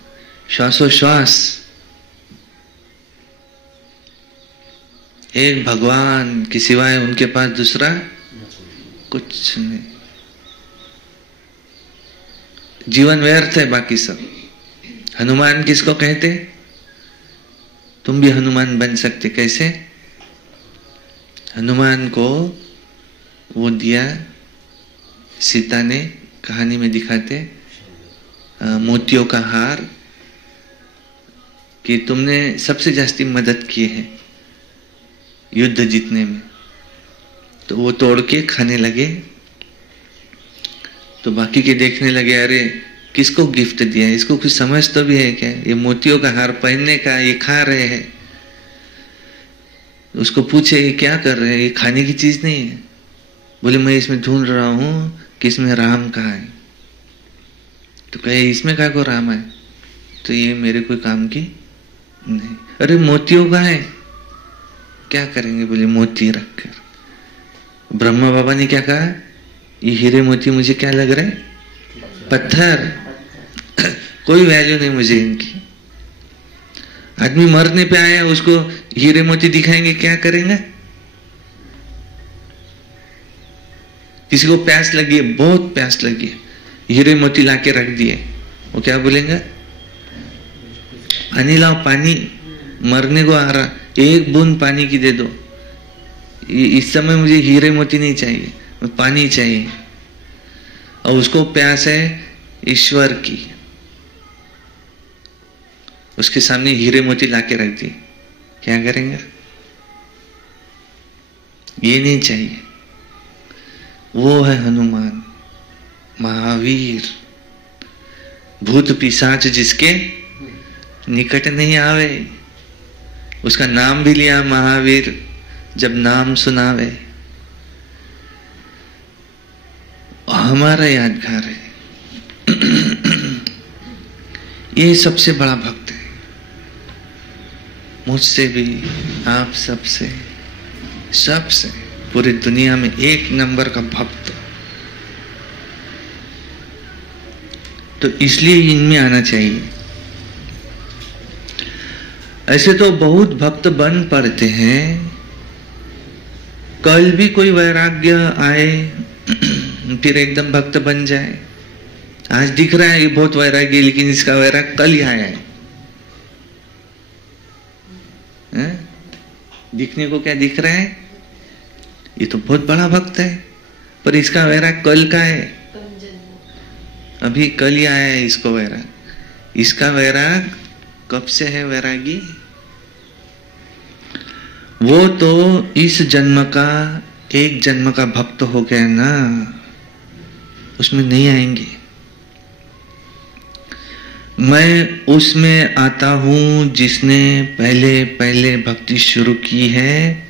श्वासोश्वास। एक भगवान के सिवाय उनके पास दूसरा कुछ नहीं। जीवन व्यर्थ है बाकी सब। हनुमान किसको कहते? तुम भी हनुमान बन सकते। कैसे? हनुमान को वो दिया सीता ने, कहानी में दिखाते, मोतियों का हार, कि तुमने सबसे जास्ती मदद की है युद्ध जीतने में। तो वो तोड़ के खाने लगे। तो बाकी के देखने लगे, अरे किसको गिफ्ट दिया, इसको कुछ समझ तो भी है क्या? ये मोतियों का हार पहनने का, ये खा रहे हैं। उसको पूछे ये क्या कर रहे हैं, ये खाने की चीज नहीं है। बोले मैं इसमें ढूंढ रहा हूं कि इसमें राम कहाँ है। तो कहे इसमें कहाँ को राम है? तो ये मेरे कोई काम की नहीं। अरे मोतियों का है, क्या करेंगे? बोले मोती रखकर। ब्रह्मा बाबा ने क्या कहा, ये हीरे मोती मुझे क्या लग रहा है? पत्थर। कोई वैल्यू नहीं मुझे इनकी। आदमी मरने पे आया, उसको हीरे मोती दिखाएंगे, क्या करेंगे? किसी को प्यास लगी है, बहुत प्यास लगी है, हीरे मोती लाके रख दिए, वो क्या बोलेंगे? पानी लाओ, पानी। मरने को आ रहा, एक बूंद पानी की दे दो। इस समय मुझे हीरे मोती नहीं चाहिए, पानी चाहिए। और उसको प्यास है ईश्वर की, उसके सामने हीरे मोती लाके रख दिए, क्या करेंगे? ये नहीं चाहिए। वो है हनुमान, महावीर। भूत पिशाच जिसके निकट नहीं आवे। उसका नाम भी लिया महावीर, जब नाम सुनावे। हमारा यादगार है। ये सबसे बड़ा भक्त है, मुझसे भी, आप सबसे, सबसे, पूरी दुनिया में एक नंबर का भक्त। तो इसलिए इनमें आना चाहिए। ऐसे तो बहुत भक्त बन पड़ते हैं, कल भी कोई वैराग्य आए फिर एकदम भक्त बन जाए। आज दिख रहा है ये बहुत वैराग्य, लेकिन इसका वैराग कल ही आया है। दिखने को क्या दिख रहा है? ये तो बहुत बड़ा भक्त है, पर इसका वैराग कल का है, अभी कल ही आया है इसको वैराग। इसका वैराग कब से है वैरागी? वो तो इस जन्म का, एक जन्म का भक्त हो गया ना, उसमें नहीं आएंगे। मैं उसमें आता हूं जिसने पहले पहले भक्ति शुरू की है,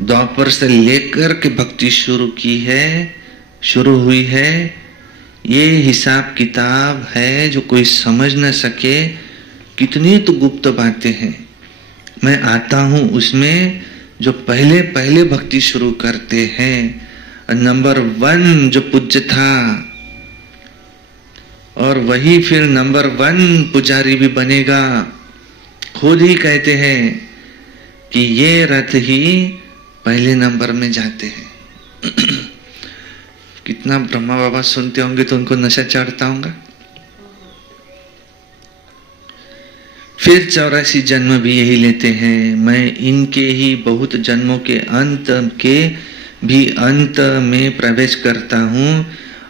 द्वापर से लेकर के भक्ति शुरू की है, शुरू हुई है। ये हिसाब किताब है जो कोई समझ न सके। कितनी तो गुप्त बातें हैं। मैं आता हूं उसमें जो पहले पहले भक्ति शुरू करते हैं। नंबर 1 जो पूज्य था, और वही फिर नंबर 1 पुजारी भी बनेगा। खुद ही कहते हैं कि ये रथ ही पहले नंबर में जाते हैं। कितना ब्रह्मा बाबा सुनते होंगे तो उनको नशा चढ़ता होगा। फिर 84 जन्म भी यही लेते हैं। मैं इनके ही बहुत जन्मों के अंत में प्रवेश करता हूं,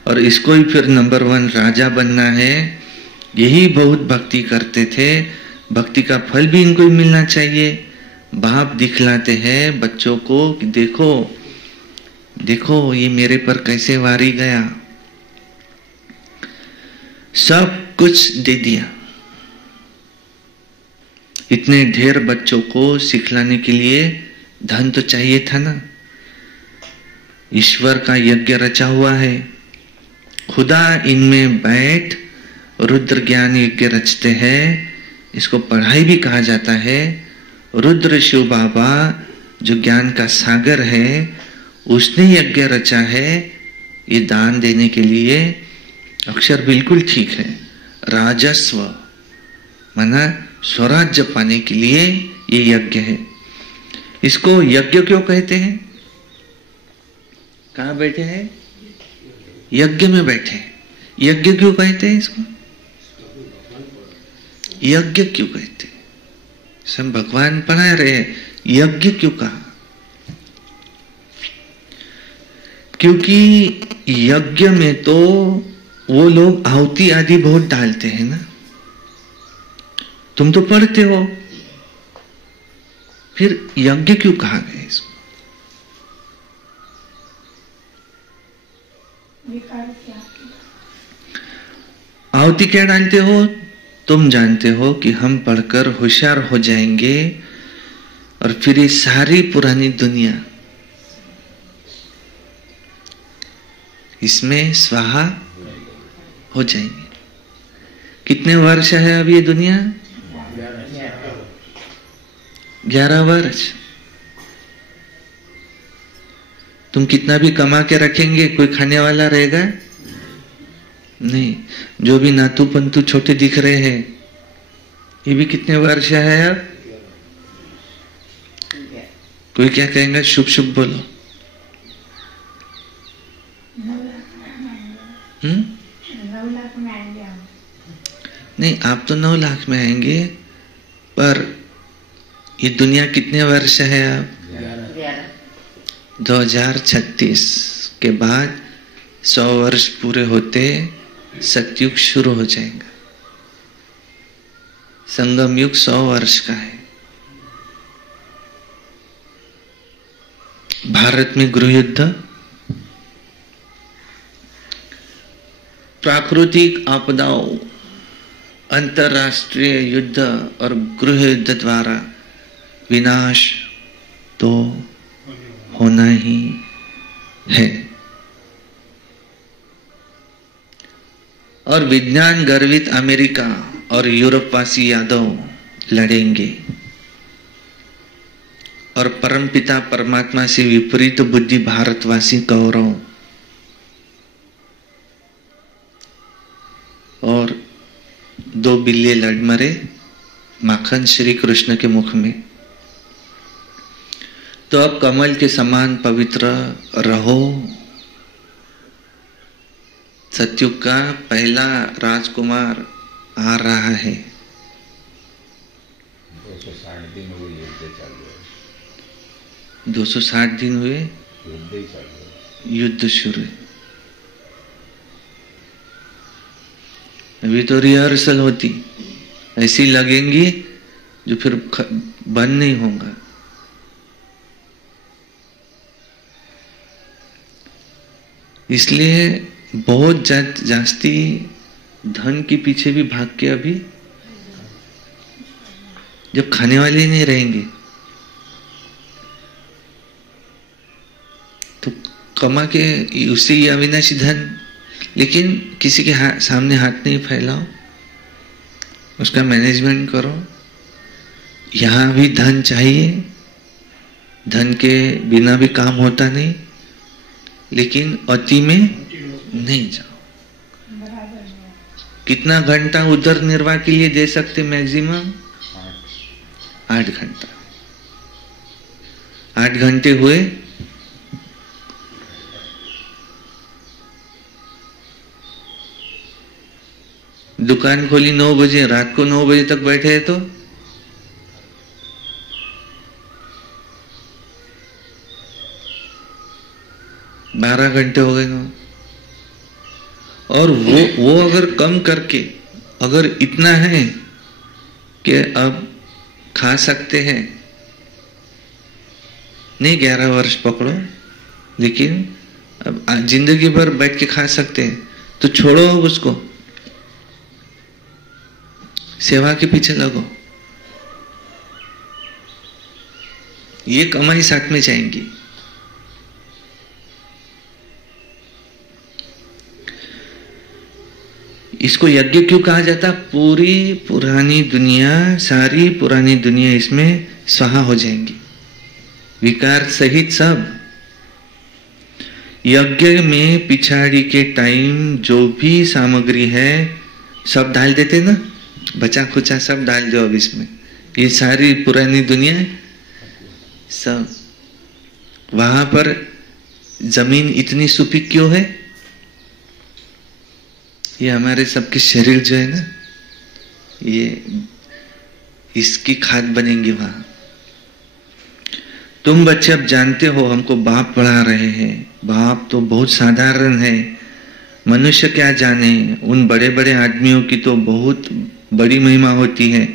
और इसको ही फिर नंबर 1 राजा बनना है। यही बहुत भक्ति करते थे। भक्ति का फल भी इनको ही मिलना चाहिए। बाप दिखलाते हैं बच्चों को कि देखो देखो ये मेरे पर कैसे वारी गया, सब कुछ दे दिया। इतने ढेर बच्चों को सिखलाने के लिए धन तो चाहिए था ना। ईश्वर का यज्ञ रचा हुआ है, खुदा इनमें बैठ रुद्र ज्ञान यज्ञ रचते हैं। इसको पढ़ाई भी कहा जाता है। रुद्र शिव बाबा जो ज्ञान का सागर है, उसने यज्ञ रचा है ये दान देने के लिए। अक्षर बिल्कुल ठीक है। राजस्व माना स्वराज्य पाने के लिए ये यज्ञ है। इसको यज्ञ क्यों कहते हैं? कहाँ बैठे हैं? यज्ञ में बैठे हैं। यज्ञ क्यों कहते हैं इसको? यज्ञ क्यों कहते हैं? सब भगवान पढ़ा रहे हैं, यज्ञ क्यों कहा? क्योंकि यज्ञ में तो वो लोग आहुति आदि बहुत डालते हैं ना। तुम तो पढ़ते हो, फिर यज्ञ क्यों कहा गया इसको? आहुति क्या डालते हो? तुम जानते हो कि हम पढ़कर होशियार हो जाएंगे और फिर ये सारी पुरानी दुनिया इसमें स्वाहा हो जाएंगे। कितने वर्ष है अब ये दुनिया? 11 वर्ष। तुम कितना भी कमा के रखेंगे, कोई खाने वाला रहेगा नहीं। जो भी नातू पंतु छोटे दिख रहे हैं, ये भी कितने वर्ष है अब? कोई क्या कहेगा? शुभ शुभ बोलो। नहीं, आप तो 9 लाख में आएंगे, पर ये दुनिया कितने वर्ष है अब? 2036 के बाद 100 वर्ष पूरे होते सतयुग शुरू हो जाएगा। संगम युग 100 वर्ष का है। भारत में गृह युद्ध, प्राकृतिक आपदाओं, अंतरराष्ट्रीय युद्ध और गृह युद्ध द्वारा विनाश तो होना ही है। और विज्ञान गर्वित अमेरिका और यूरोपवासी यादव लड़ेंगे और परमपिता परमात्मा से विपरीत बुद्धि भारतवासी कौरव। और 2 बिल्ली लड़ मरे माखन श्री कृष्ण के मुख में। तो अब कमल के समान पवित्र रहो। सतयुग का पहला राजकुमार आ रहा है। 260 दिन हुए युद्ध चालू है। 260 दिन हुए युद्ध शुरू है। अभी तो रिहर्सल होती, ऐसी लगेंगी जो फिर बंद नहीं होगा। इसलिए बहुत जास्ती धन के पीछे भी भाग के अभी, जब खाने वाले नहीं रहेंगे तो कमा के उससे ही अविनाशी धन, लेकिन किसी के सामने हाथ नहीं फैलाओ, उसका मैनेजमेंट करो। यहां भी धन चाहिए, धन के बिना भी काम होता नहीं, लेकिन अति में नहीं जाओ। कितना घंटा उधर निर्वाह के लिए दे सकते? मैक्सिमम 8 घंटा। 8 घंटे हुए, दुकान खोली 9 बजे, रात को 9 बजे तक बैठे हैं तो 12 घंटे हो गए ना। और वो अगर कम करके, अगर इतना है कि अब खा सकते हैं, नहीं 11 वर्ष पकड़ो, लेकिन अब जिंदगी भर बैठ के खा सकते हैं, तो छोड़ो उसको, सेवा के पीछे लगो। ये कमाई साथ में जाएंगी। इसको यज्ञ क्यों कहा जाता? पूरी पुरानी दुनिया, सारी पुरानी दुनिया इसमें स्वाहा हो जाएंगी, विकार सहित सब। यज्ञ में पिछाड़ी के टाइम जो भी सामग्री है सब डाल देते ना, बचा खुचा सब डाल दो अब इसमें। ये सारी पुरानी दुनिया सब, वहां पर जमीन इतनी सुपीक क्यों है? ये हमारे सबके शरीर जो है ना, ये इसकी खाद बनेंगी वहां। तुम बच्चे अब जानते हो, हमको बाप पढ़ा रहे हैं। बाप तो बहुत साधारण है, मनुष्य क्या जाने, उन बड़े बड़े आदमियों की तो बहुत बड़ी महिमा होती है।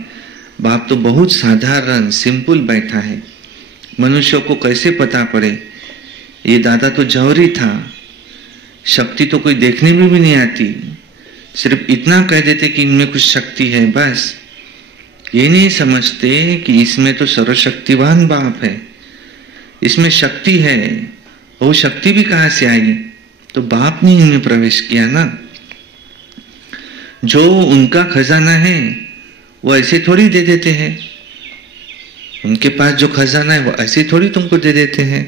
बाप तो बहुत साधारण सिंपल बैठा है, मनुष्य को कैसे पता पड़े? ये दादा तो जौहरी था, शक्ति तो कोई देखने में भी नहीं आती, सिर्फ इतना कह देते कि इनमें कुछ शक्ति है, बस। ये नहीं समझते कि इसमें तो सर्वशक्तिवान बाप है, इसमें शक्ति है। वो शक्ति भी कहां से आई? तो बाप ने इनमें प्रवेश किया ना। जो उनका खजाना है वो ऐसे थोड़ी दे देते हैं, उनके पास जो खजाना है वो ऐसे थोड़ी तुमको दे देते हैं।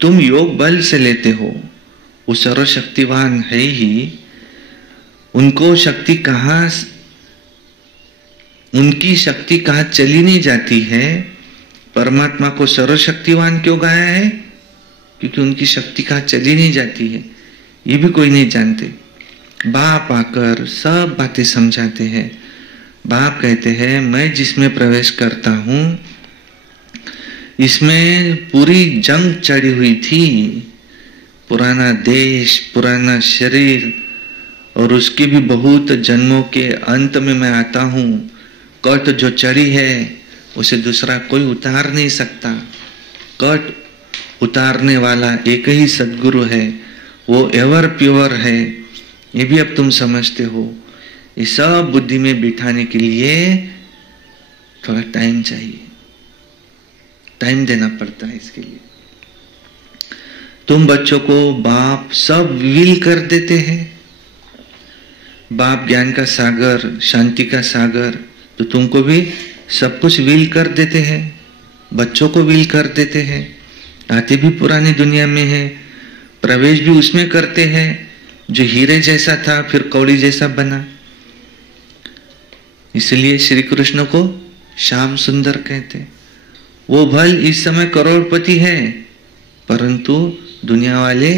तुम योग बल से लेते हो, वो सर्वशक्तिवान है ही। उनको शक्ति कहां, उनकी शक्ति कहां चली नहीं जाती है। परमात्मा को सर्वशक्तिवान क्यों गाया है? क्योंकि उनकी शक्ति कहां चली नहीं जाती है, ये भी कोई नहीं जानते। बाप आकर सब बातें समझाते हैं। बाप कहते हैं, मैं जिसमें प्रवेश करता हूं इसमें पूरी जंग चढ़ी हुई थी, पुराना देश, पुराना शरीर, और उसके भी बहुत जन्मों के अंत में मैं आता हूं। कट जो चढ़ी है उसे दूसरा कोई उतार नहीं सकता। कट उतारने वाला एक ही सद्गुरु है, वो एवर प्योर है। ये भी अब तुम समझते हो। ये सब बुद्धि में बिठाने के लिए थोड़ा टाइम चाहिए, टाइम देना पड़ता है इसके लिए। तुम बच्चों को बाप सब विल कर देते हैं। बाप ज्ञान का सागर, शांति का सागर, तो तुमको भी सब कुछ विल कर देते हैं, बच्चों को विल कर देते हैं। आते भी पुरानी दुनिया में है, प्रवेश भी उसमें करते हैं जो हीरे जैसा था फिर कौड़ी जैसा बना। इसलिए श्री कृष्ण को श्याम सुंदर कहते। वो भल इस समय करोड़पति है, परंतु दुनिया वाले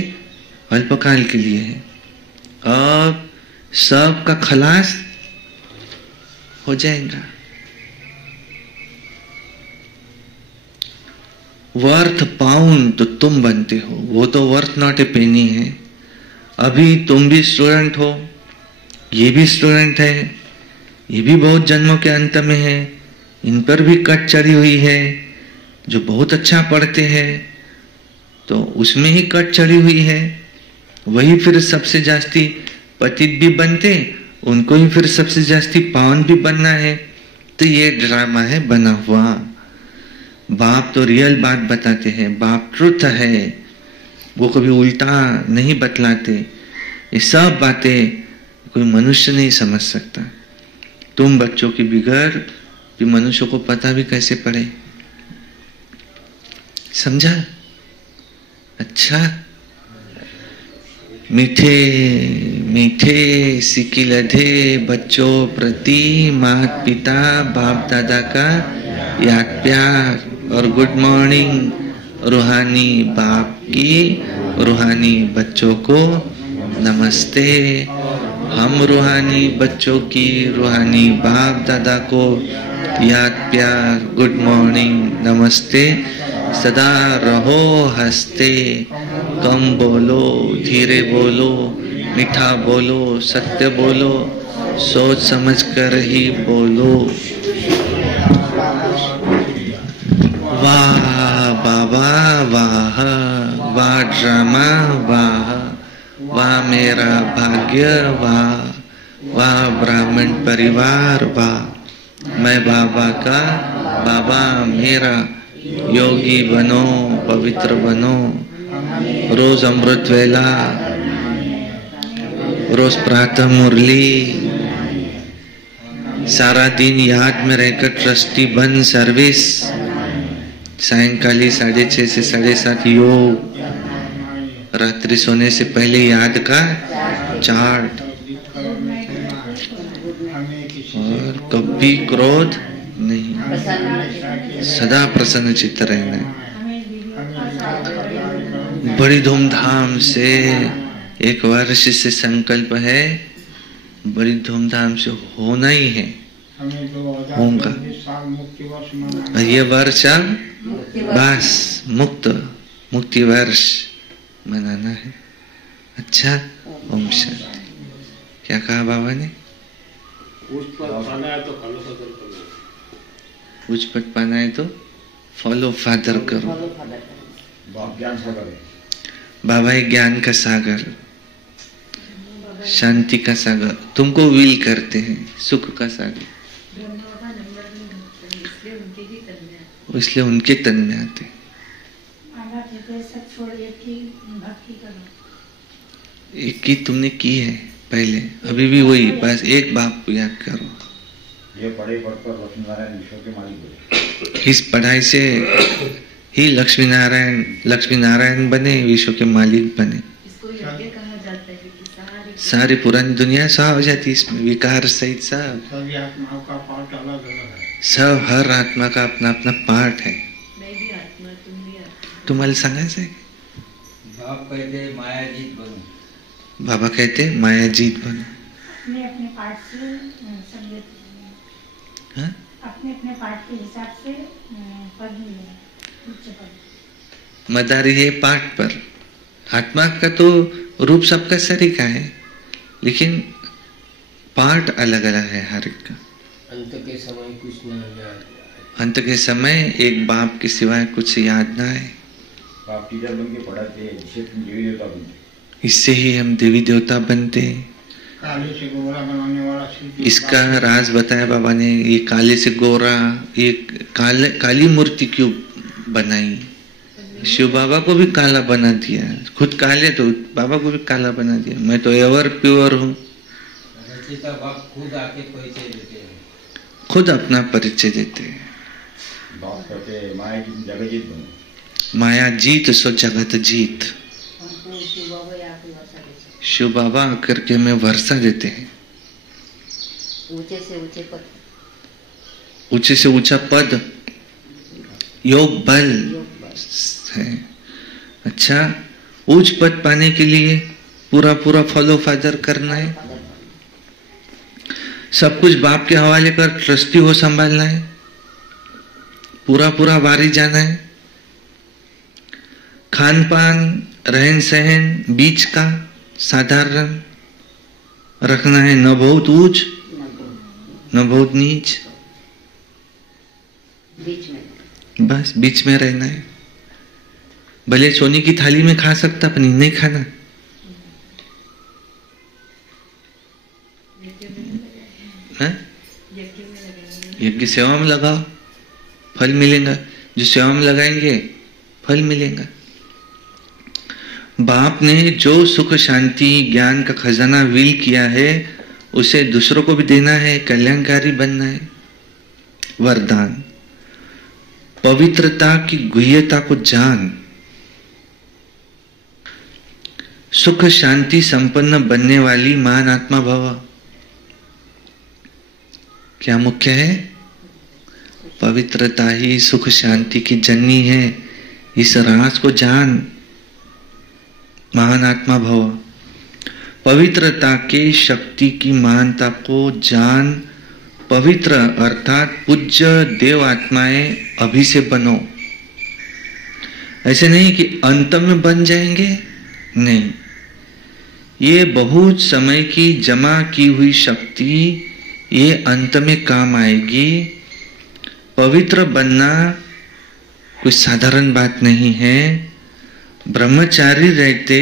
अल्पकाल के लिए है। अब सब का खलास हो जाएगा। वर्थ पाउंड तो तुम बनते हो, वो तो वर्थ नॉट ए पेनी है। अभी तुम भी स्टूडेंट हो, ये भी स्टूडेंट है, ये भी बहुत जन्मों के अंत में है, इन पर भी कट चढ़ी हुई है। जो बहुत अच्छा पढ़ते हैं तो उसमें ही कट चढ़ी हुई है, वही फिर सबसे जास्ती पतित भी बनते, उनको ही फिर सबसे जास्ती पावन भी बनना है। तो ये ड्रामा है बना हुआ। बाप तो रियल बात बताते हैं, बाप ट्रुथ है, वो कभी उल्टा नहीं बतलाते। ये सब बातें कोई मनुष्य नहीं समझ सकता। तुम बच्चों की बिगड़ भी मनुष्य को पता भी कैसे पड़े, समझा? अच्छा, मीठे मीठे सिक्की लधे बच्चों प्रति माता पिता बाप दादा का याद प्यार और गुड मॉर्निंग। रूहानी बाप की रूहानी बच्चों को नमस्ते। हम रूहानी बच्चों की रूहानी बाप दादा को याद प्यार गुड मॉर्निंग नमस्ते। सदा रहो हंसते, कम बोलो, धीरे बोलो, मीठा बोलो, सत्य बोलो, सोच समझ कर ही बोलो। वाह बाबा वाह, वाह ड्रामा वाह, वाह मेरा भाग्य वाह, वाह ब्राह्मण परिवार वाह, मैं बाबा का, बाबा मेरा, योगी बनो पवित्र बनो, रोज अमृत वेला, रोज प्रातः मुरली, सारा दिन याद में रहकर ट्रस्टी बन सर्विस, सायंकाली 6:30 से 7:30 योग, रात्रि सोने से पहले याद का चार्ट, और कभी क्रोध नहीं, सदा प्रसन्न चित्त रहना है। बड़ी धूमधाम से 1 वर्ष से संकल्प है, बड़ी धूमधाम से होना ही है, होगा। ये वर्ष अब बस मुक्ति वर्ष मनाना है। अच्छा, ओम शांति। क्या कहा बाबा ने? उच्च पद पाना है तो फॉलो फादर करो। बाबा है ज्ञान का सागर, शांति का सागर, तुमको विल करते हैं, सुख का सागर, इसलिए उनके तन में आते। एक ही तुमने की है पहले, अभी भी वही, बस एक बाप को याद करो। ये पढ़े पढ़कर लक्ष्मी नारायण विश्व के मालिक बने। इस पढ़ाई से ही लक्ष्मी नारायण बने, विश्व के मालिक बने। इसको यज्ञ कहा जाता है कि सारी पुरानी दुनिया सा हो जाती इसमें, विकार सहित सब। सभी आत्माओं का पार्ट अलग अलग है। सब हर आत्मा का अपना अपना पार्ट है। मैं भी आत्मा, तुम भी आत्मा। तुम्हाला सांगायचं आहे? बाप कहते मायाजीत बनो। बाबा कहते मायाजीत बनो। अपने अपने पार्ट से संगत, हाँ? अपने अपने पार्ट के हिसाब से पद मिले, उच्च पद। मदारी है पार्ट पर, आत्मा का तो रूप सबका शरीर का है, लेकिन पार्ट अलग अलग है हर एक का। अंत के समय कुछ न याद, अंत के समय एक बाप के सिवाय कुछ याद ना है। बाप टीचर बन के पढ़ाते हैं, जिससे तुम देवी देवता बनते। इससे ही हम देवी देवता बनते। काले से गोरा बनाने वाला शिल्पी। इसका राज बताया बाबा ने। ये काले से गोरा, ये काली मूर्ति क्यों बनाई? शिव बाबा को भी काला बना दिया, खुद काले तो बाबा को भी काला बना दिया। मैं तो एवर प्योर हूँ। बाप खुद आके परिचय देते हैं, खुद अपना परिचय देते हैं। बाप कहते हैं मायाजीत जगजीत बनो। माया जीत सो जगत जीत। शिव बाबा करके हमें वर्षा देते हैं, ऊंचे से ऊंचे पद, ऊंचे से ऊंचा पद, योग बल है। अच्छा, उच्च पद पाने के लिए पूरा पूरा फॉलो फादर करना है, सब कुछ बाप के हवाले कर ट्रस्टी हो संभालना है, पूरा पूरा वारी जाना है। खान पान रहन सहन बीच का साधारण रखना है, न बहुत ऊंच न बहुत नीच, बीच में, बस बीच में रहना है। भले सोने की थाली में खा सकता, पर नहीं खाना। यज्ञ सेवा में लगाओ, फल मिलेगा। जो सेवा में लगाएंगे फल मिलेगा। बाप ने जो सुख शांति ज्ञान का खजाना विल किया है, उसे दूसरों को भी देना है, कल्याणकारी बनना है। वरदान, पवित्रता की गुह्यता को जान, सुख शांति संपन्न बनने वाली महान आत्मा भव। क्या मुख्य है? पवित्रता ही सुख शांति की जननी है। इस राज को जान, महान आत्मा भव। पवित्रता के शक्ति की महानता को जान। पवित्र अर्थात पूज्य देव आत्माएं अभी से बनो। ऐसे नहीं कि अंत में बन जाएंगे, नहीं, ये बहुत समय की जमा की हुई शक्ति ये अंत में काम आएगी। पवित्र बनना कोई साधारण बात नहीं है। ब्रह्मचारी रहते,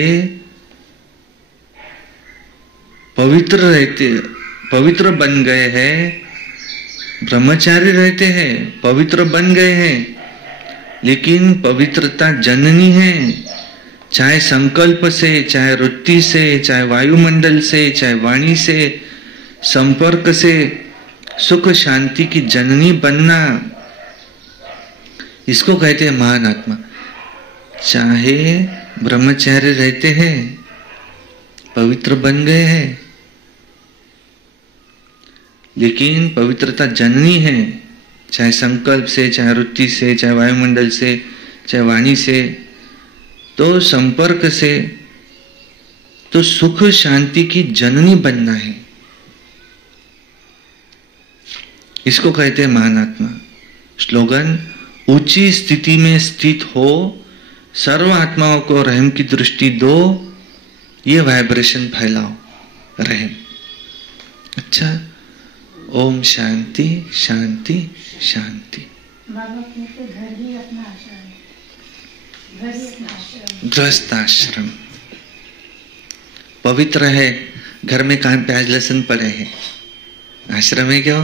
पवित्र बन गए हैं, ब्रह्मचारी रहते हैं, पवित्र बन गए हैं, लेकिन पवित्रता जननी है। चाहे संकल्प से, चाहे वृत्ति से, चाहे वायुमंडल से, चाहे वाणी से, संपर्क से सुख शांति की जननी बनना, इसको कहते हैं महान आत्मा। चाहे ब्रह्मचारी रहते हैं, पवित्र बन गए हैं, लेकिन पवित्रता जननी है। चाहे संकल्प से, चाहे वृत्ति से, चाहे वायुमंडल से, चाहे वाणी से, तो संपर्क से, तो सुख शांति की जननी बनना है। इसको कहते हैं महान आत्मा। स्लोगन, ऊंची स्थिति में स्थित हो, सर्व आत्माओं को रहम की दृष्टि दो, ये वाइब्रेशन फैलाओ, रहम। अच्छा, ओम शांति शांति शांति। बाबा कहते घर ही अपना आश्रम है, घर ही अपना आश्रम। गृहस्थ आश्रम पवित्र है। घर में कहाँ प्याज लहसुन पड़े हैं, आश्रम है क्या?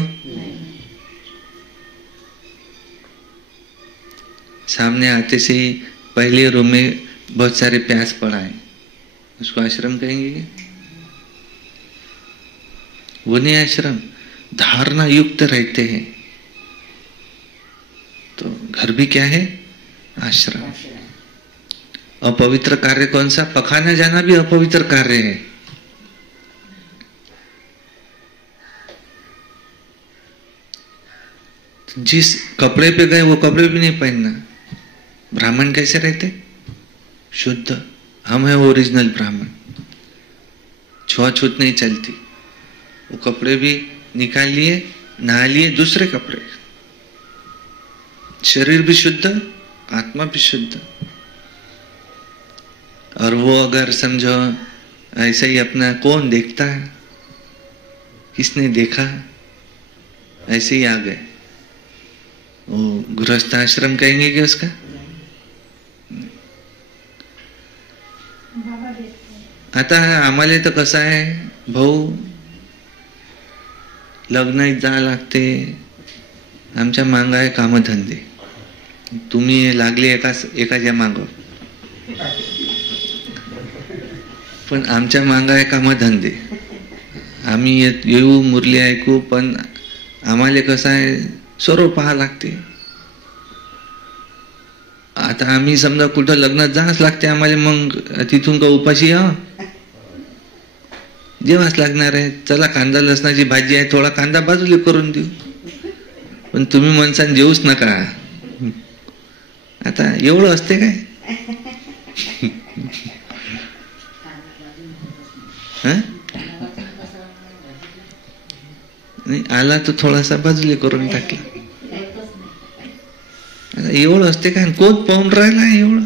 सामने आते से ही पहले रूम में बहुत सारे प्याज पड़ा है, उसको आश्रम कहेंगे? वो नहीं आश्रम। धारणा युक्त रहते हैं तो घर भी क्या है? आश्रम। अपवित्र कार्य कौन सा? पखाना जाना भी अपवित्र कार्य है। जिस कपड़े पे गए वो कपड़े भी नहीं पहनना। ब्राह्मण कैसे रहते? शुद्ध। हम है ओरिजिनल ब्राह्मण, छुआछूत नहीं चलती। वो कपड़े भी निकाल लिए, नहा लिए, दूसरे कपड़े। शरीर भी शुद्ध, आत्मा भी शुद्ध। और वो अगर समझो ऐसा ही अपना, कौन देखता है? किसने देखा? ऐसे ही आ गए। वो गृहस्थ आश्रम कहेंगे कि उसका? आता आम्हाला तर कसं आहे भाऊ, लग्नात जा लागते, आमच्या मांग आहे कामधंदे, तुम्ही लागले एकाच्या मांग, पण आमच्या मांग आहे कामधंदे. आम्ही येऊ मुरली ऐकू, पण आम्हाला कसं आहे सर्व पाहा लागते. आता आम्ही समजा कुठं लग्नात जाच लागते आम्हाला, मग तिथून का उपाशी जेवाच लागणार आहे. चला कांदा लसणाची भाजी आहे, थोडा कांदा बाजूला करून देऊ, पण तुम्ही म्हणसान जेवूच नका. आता एवढं असते काय? नाही आला तो थोडासा बाजूला करून टाकला. एवढं असते काय? कोण पाहून राहिला एवढं?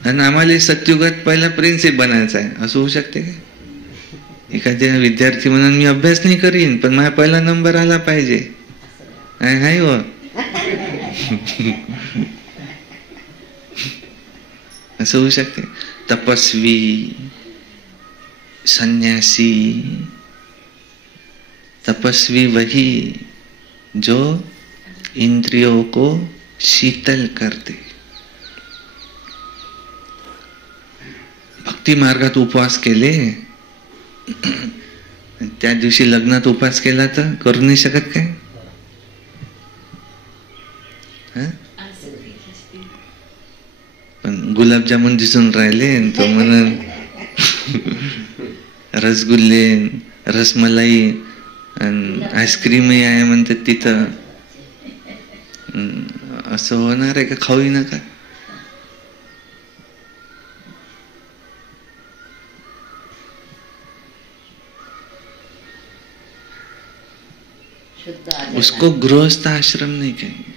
आणि आम्हाला सत्युगात पहिला प्रिन्सिप बनायचा आहे, असं होऊ शकते का? एखाद्या विद्यार्थी म्हणून मी अभ्यास नाही करीन, पण माझा पहिला नंबर आला पाहिजे, हाय हो. असं होऊ शकते? तपस्वी, सन्यासी, तपस्वी वही जो इंद्रियों को शीतल कर दे. भक्ती मार्गात उपवास केले, त्या दिवशी लग्नात उपवास केला तर करू नाही शकत काय? पण गुलाबजामुन दिसून राहिले तो म्हणून रसगुल्ले, रसमलाई आणि आईस्क्रीमही आहे म्हणतात तिथं. असं होणार आहे का? खाऊ नका. उसको गृहस्थ आश्रम नहीं कहेंगे.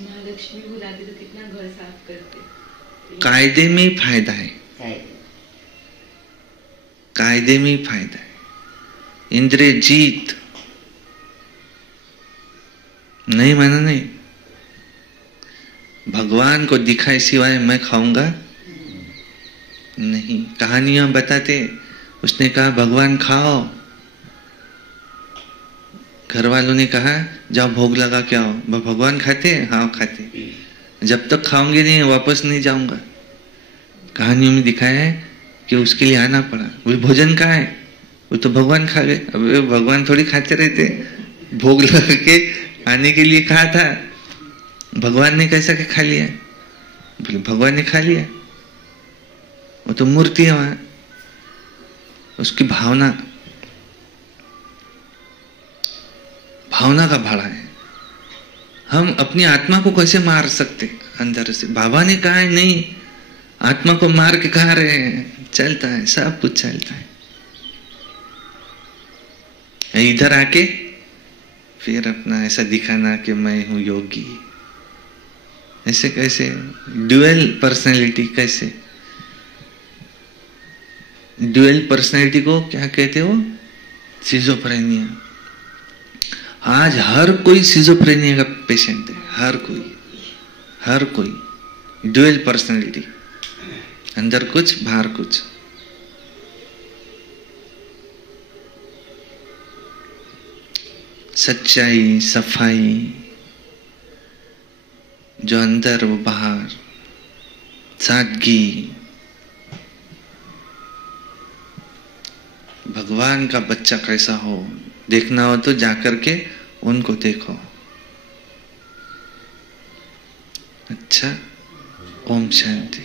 महालक्ष्मी बुलाती तो कितना घर साफ करते. कायदे में फायदा है, कायदे में फायदा है. इंद्रिय जीत, नहीं माना नहीं। भगवान को दिखाए सिवाय मैं खाऊंगा नहीं। कहानियां बताते, उसने कहा भगवान खाओ, घर वालों ने कहा जाओ भोग लगा के आओ। भगवान खाते हैं? हाँ खाते। जब तक खाऊंगे नहीं वापस नहीं जाऊंगा। कहानियों में दिखाया है कि उसके लिए आना पड़ा। वो भोजन कहाँ है? वो तो भगवान खा गए। अब भगवान थोड़ी खाते रहते, भोग लगा के आने के लिए कहा था। भगवान ने कैसा के खा लिया? बोले भगवान ने खा लिया, वो तो मूर्ति है वहां, उसकी भावना का भाड़ा है। हम अपनी आत्मा को कैसे मार सकते अंदर से? बाबा ने कहा है नहीं, आत्मा को मार के खा रहे हैं। चलता है, सब कुछ चलता है। इधर आके फिर अपना ऐसा दिखाना कि मैं हूं योगी, ऐसे कैसे? ड्यूअल पर्सनैलिटी कैसे? ड्यूअल पर्सनैलिटी को क्या कहते हो? सिजोफ्रेनिया। आज हर कोई सिजोफ्रेनिया का पेशेंट है, हर कोई ड्यूअल पर्सनैलिटी, अंदर कुछ बाहर कुछ। सच्चाई, सफाई, जो अंदर वो बाहर, सादगी। भगवान का बच्चा कैसा हो देखना हो तो जाकर के उनको देखो। अच्छा, ओम शांति।